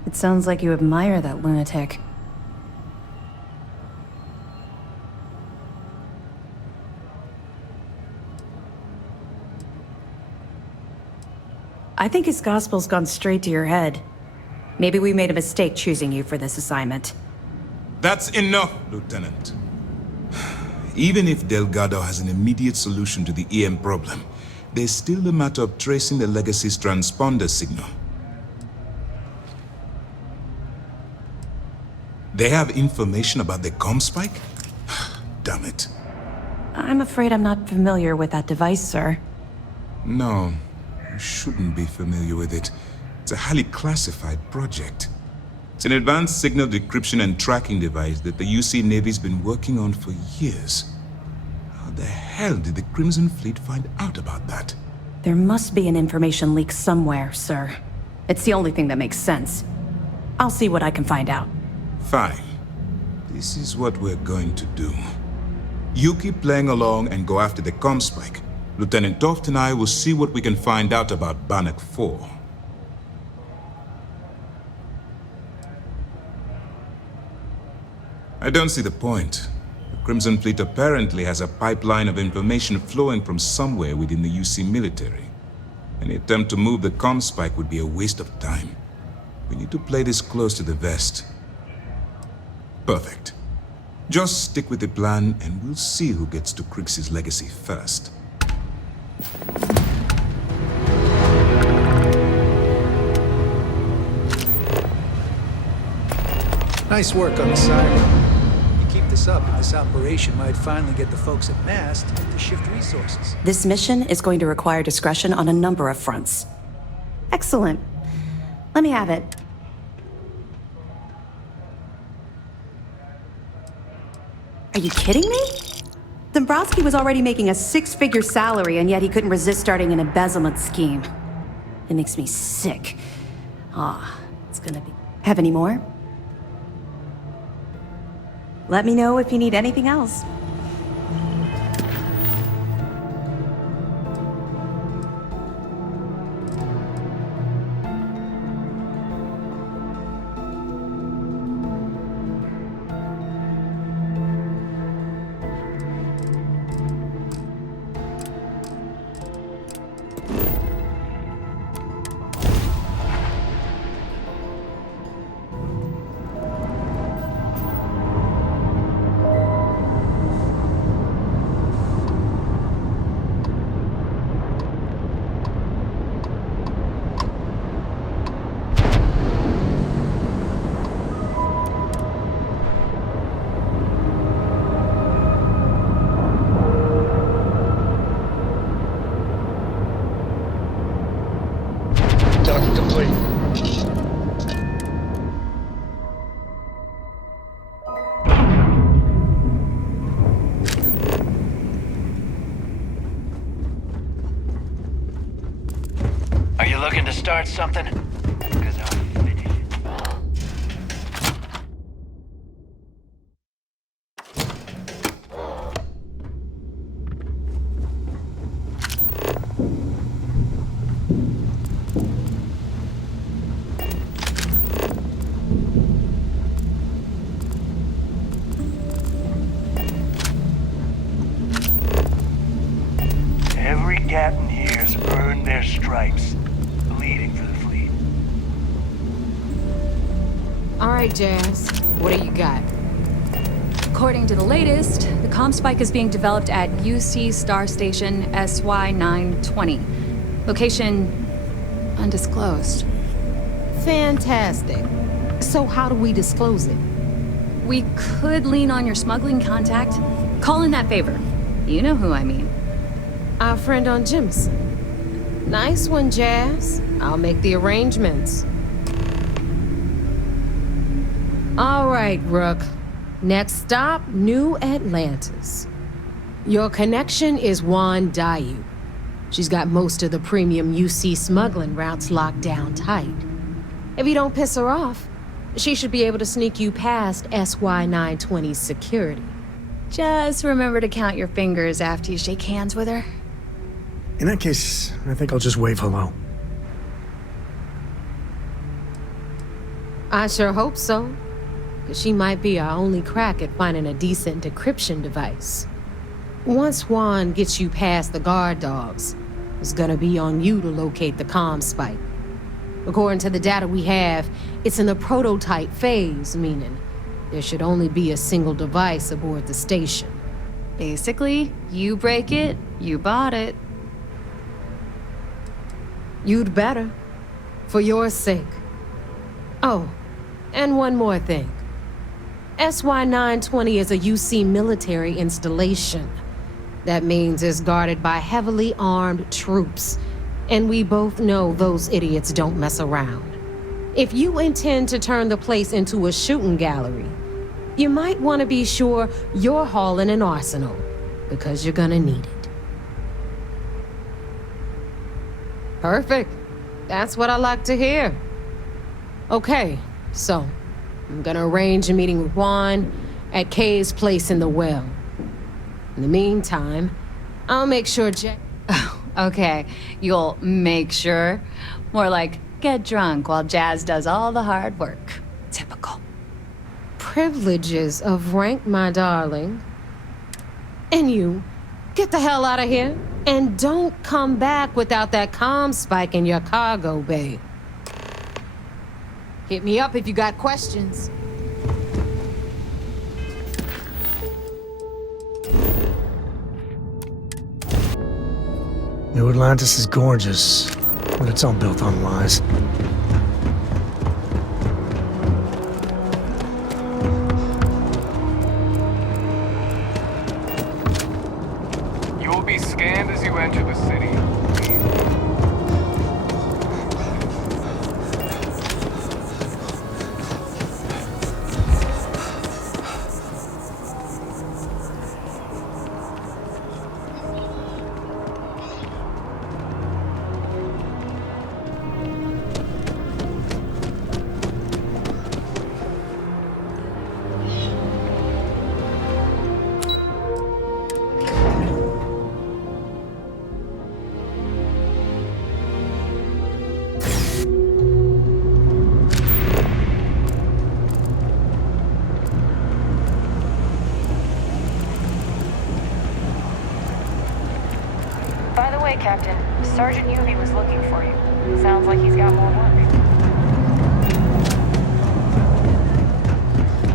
It sounds like you admire that lunatic. I think his gospel's gone straight to your head. Maybe we made a mistake choosing you for this assignment. That's enough, Lieutenant. Even if Delgado has an immediate solution to the EM problem, there's still the matter of tracing the Legacy's transponder signal. They have information about the comm spike? Damn it. I'm afraid I'm not familiar with that device, sir. No, you shouldn't be familiar with it. It's a highly classified project. It's an advanced signal decryption and tracking device that the UC Navy's been working on for years. How the hell did the Crimson Fleet find out about that? There must be an information leak somewhere, sir. It's the only thing that makes sense. I'll see what I can find out. Fine. This is what we're going to do. You keep playing along and go after the comm spike. Lieutenant Toft and I will see what we can find out about Bannock 4. I don't see the point. The Crimson Fleet apparently has a pipeline of information flowing from somewhere within the UC military. Any attempt to move the comm spike would be a waste of time. We need to play this close to the vest. Perfect. Just stick with the plan and we'll see who gets to Crix's legacy first. Nice work on the siren. You keep this up and this operation might finally get the folks at MAST to shift resources. This mission is going to require discretion on a number of fronts. Excellent. Let me have it. Are you kidding me? Dombrowski was already making a 6-figure salary, and yet he couldn't resist starting an embezzlement scheme. It makes me sick. It's gonna be... Have any more? Let me know if you need anything else. Docking complete. Are you looking to start something? Because I'll finish it. Every captain here's earned their stripes, bleeding for the fleet. All right, Jazz. What do you got? According to the latest, the comm spike is being developed at UC Star Station SY-920. Location undisclosed. Fantastic. So how do we disclose it? We could lean on your smuggling contact. Call in that favor. You know who I mean. Our friend on Jimson. Nice one, Jazz. I'll make the arrangements. All right, Rook. Next stop, New Atlantis. Your connection is Juan Dayu. She's got most of the premium UC smuggling routes locked down tight. If you don't piss her off, she should be able to sneak you past SY-920's security. Just remember to count your fingers after you shake hands with her. In that case, I think I'll just wave hello. I sure hope so. Because she might be our only crack at finding a decent decryption device. Once Juan gets you past the guard dogs, It's gonna be on you to locate the comm spike. According to the data we have, it's in the prototype phase, meaning there should only be a single device aboard the station. Basically, you break it, you bought it. You'd better. For your sake. Oh, and one more thing. SY-920 is a UC military installation. That means it's guarded by heavily armed troops. And we both know those idiots don't mess around. If you intend to turn the place into a shooting gallery, you might want to be sure you're hauling an arsenal, because you're gonna need it. Perfect. That's what I like to hear. Okay, so I'm gonna arrange a meeting with Juan at Kay's place in the well. In the meantime, I'll make sure Jack... Okay, you'll make sure. More like, get drunk while Jazz does all the hard work. Typical. Privileges of rank, my darling. And you, get the hell out of here. And don't come back without that comm spike in your cargo bay. Hit me up if you got questions. New Atlantis is gorgeous, but it's all built on lies. You will be scanned as you enter the city. By the way, Captain, Sergeant Yuvi was looking for you. Sounds like he's got more work.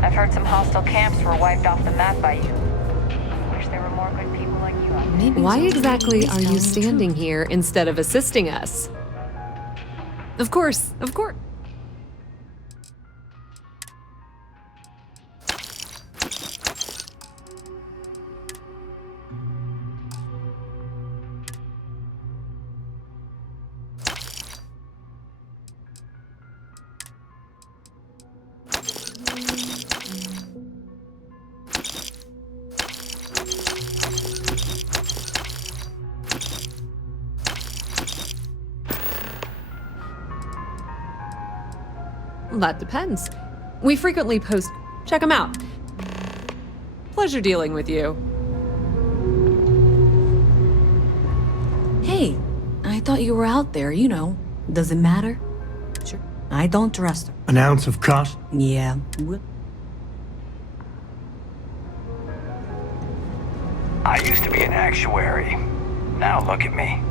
I've heard some hostile camps were wiped off the map by you. Wish there were more good people like you out there. Why exactly are you standing here instead of assisting us? Of course, of course. That depends. We frequently post... Check them out. Pleasure dealing with you. Hey, I thought you were out there, you know. Does it matter? Sure. I don't trust her. An ounce of caution? Yeah. I used to be an actuary. Now look at me.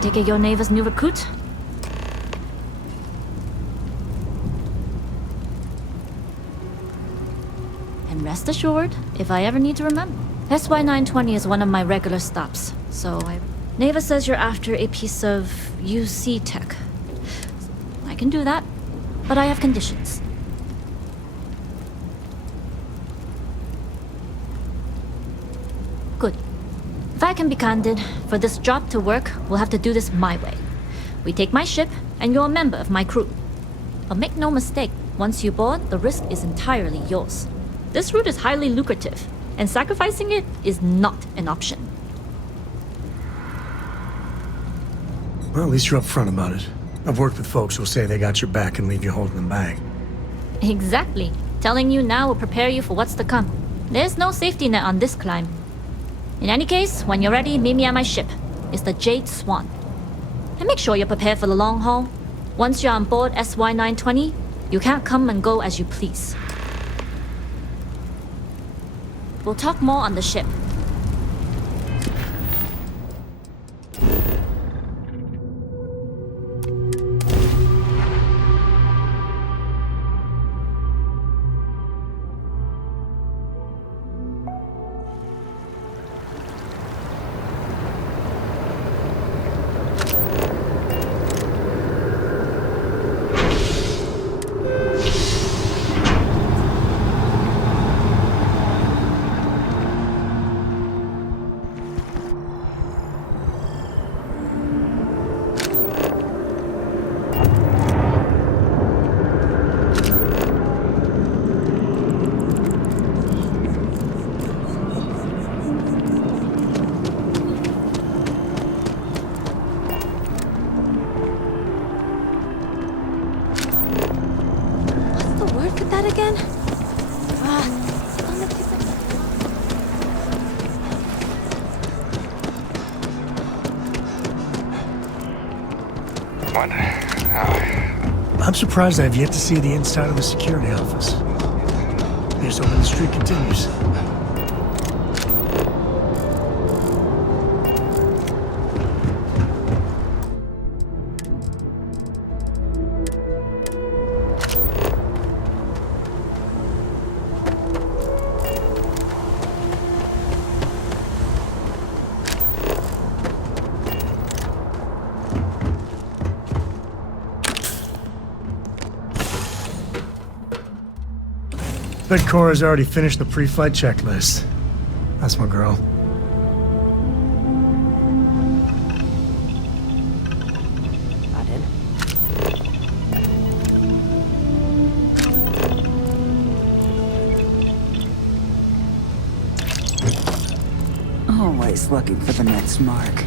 take it you're Neva's new recruit? And rest assured, if I ever need to remember, SY-920 is one of my regular stops, so Neva says you're after a piece of UC tech. I can do that, but I have conditions. Good. If I can be candid, for this job to work, we'll have to do this my way. We take my ship, and you're a member of my crew. But make no mistake, once you board, the risk is entirely yours. This route is highly lucrative, and sacrificing it is not an option. Well, at least you're upfront about it. I've worked with folks who'll say they got your back and leave you holding them back. Exactly. Telling you now will prepare you for what's to come. There's no safety net on this climb. In any case, when you're ready, meet me at my ship. It's the Jade Swan. And make sure you're prepared for the long haul. Once you're on board SY-920, you can't come and go as you please. We'll talk more on the ship. I'm surprised I've yet to see the inside of the security office. Here's hoping the streak continues. Bet Cora's already finished the pre-flight checklist. That's my girl. Not in. Always looking for the next mark.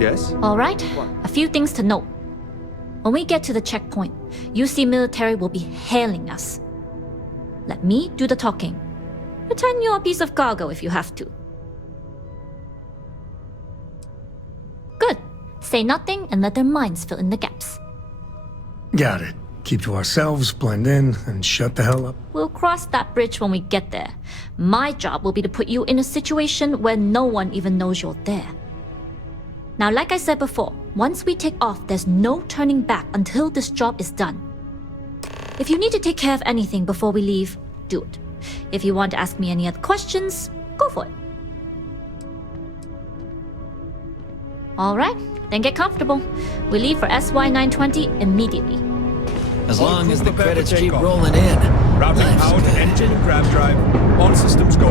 Yes? All right, a few things to note. When we get to the checkpoint, UC military will be hailing us. Let me do the talking. Pretend you're a piece of cargo if you have to. Good. Say nothing and let their minds fill in the gaps. Got it. Keep to ourselves, blend in, and shut the hell up. We'll cross that bridge when we get there. My job will be to put you in a situation where no one even knows you're there. Now, like I said before, once we take off, there's no turning back until this job is done. If you need to take care of anything before we leave, do it. If you want to ask me any other questions, go for it. All right, then get comfortable. We leave for SY-920 immediately. As long as the credits keep rolling in. Routing out engine and grab drive. All systems go.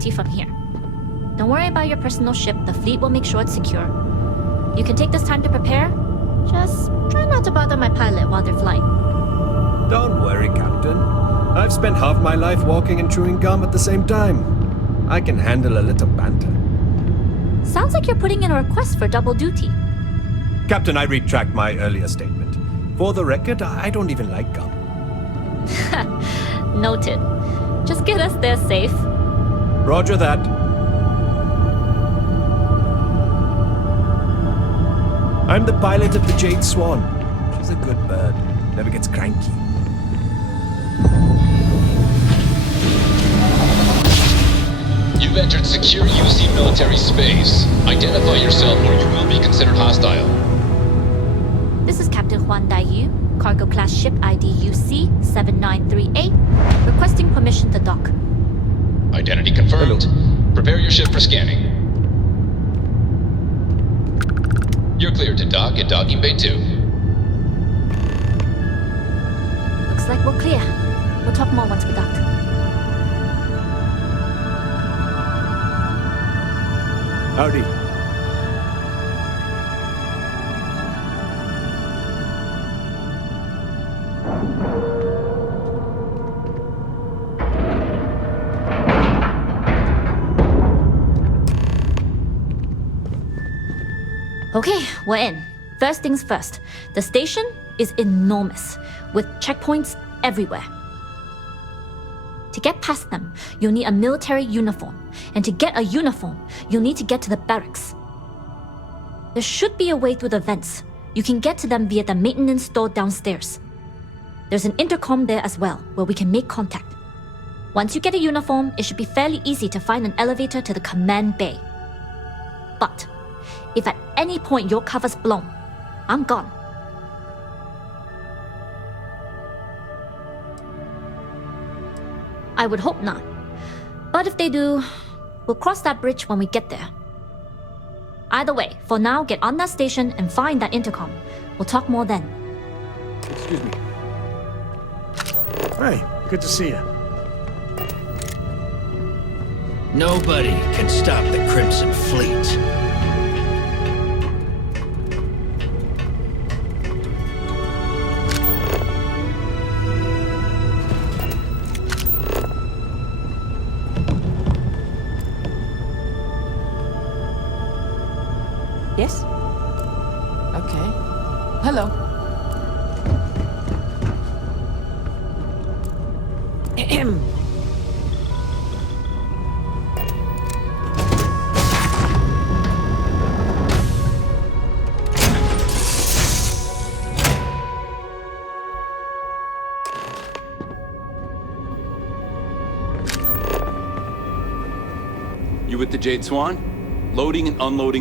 plenty from here. Don't worry about your personal ship. The fleet will make sure it's secure. You can take this time to prepare. Just try not to bother my pilot while they're flying. Don't worry, Captain. I've spent half my life walking and chewing gum at the same time. I can handle a little banter. Sounds like you're putting in a request for double duty. Captain, I retract my earlier statement. For the record, I don't even like gum. Noted. Just get us there safe. Roger that. I'm the pilot of the Jade Swan. She's a good bird. Never gets cranky. You've entered secure UC military space. Identify yourself or you will be considered hostile. This is Captain Huan Daiyu, cargo class ship ID UC-7938, requesting permission to dock. Identity confirmed. Prepare your ship for scanning. You're cleared to dock at docking bay 2. Looks like we're clear. We'll talk more once we're docked. Howdy. Okay, we're in. First things first. The station is enormous, with checkpoints everywhere. To get past them, you'll need a military uniform. And to get a uniform, you'll need to get to the barracks. There should be a way through the vents. You can get to them via the maintenance store downstairs. There's an intercom there as well, where we can make contact. Once you get a uniform, it should be fairly easy to find an elevator to the command bay. But if at any point your cover's blown, I'm gone. I would hope not. But if they do, we'll cross that bridge when we get there. Either way, for now, get on that station and find that intercom. We'll talk more then. Excuse me. Hey, good to see you. Nobody can stop the Crimson Fleet. Yes? Okay. Hello. Ahem. You with the Jade Swan? Loading and unloading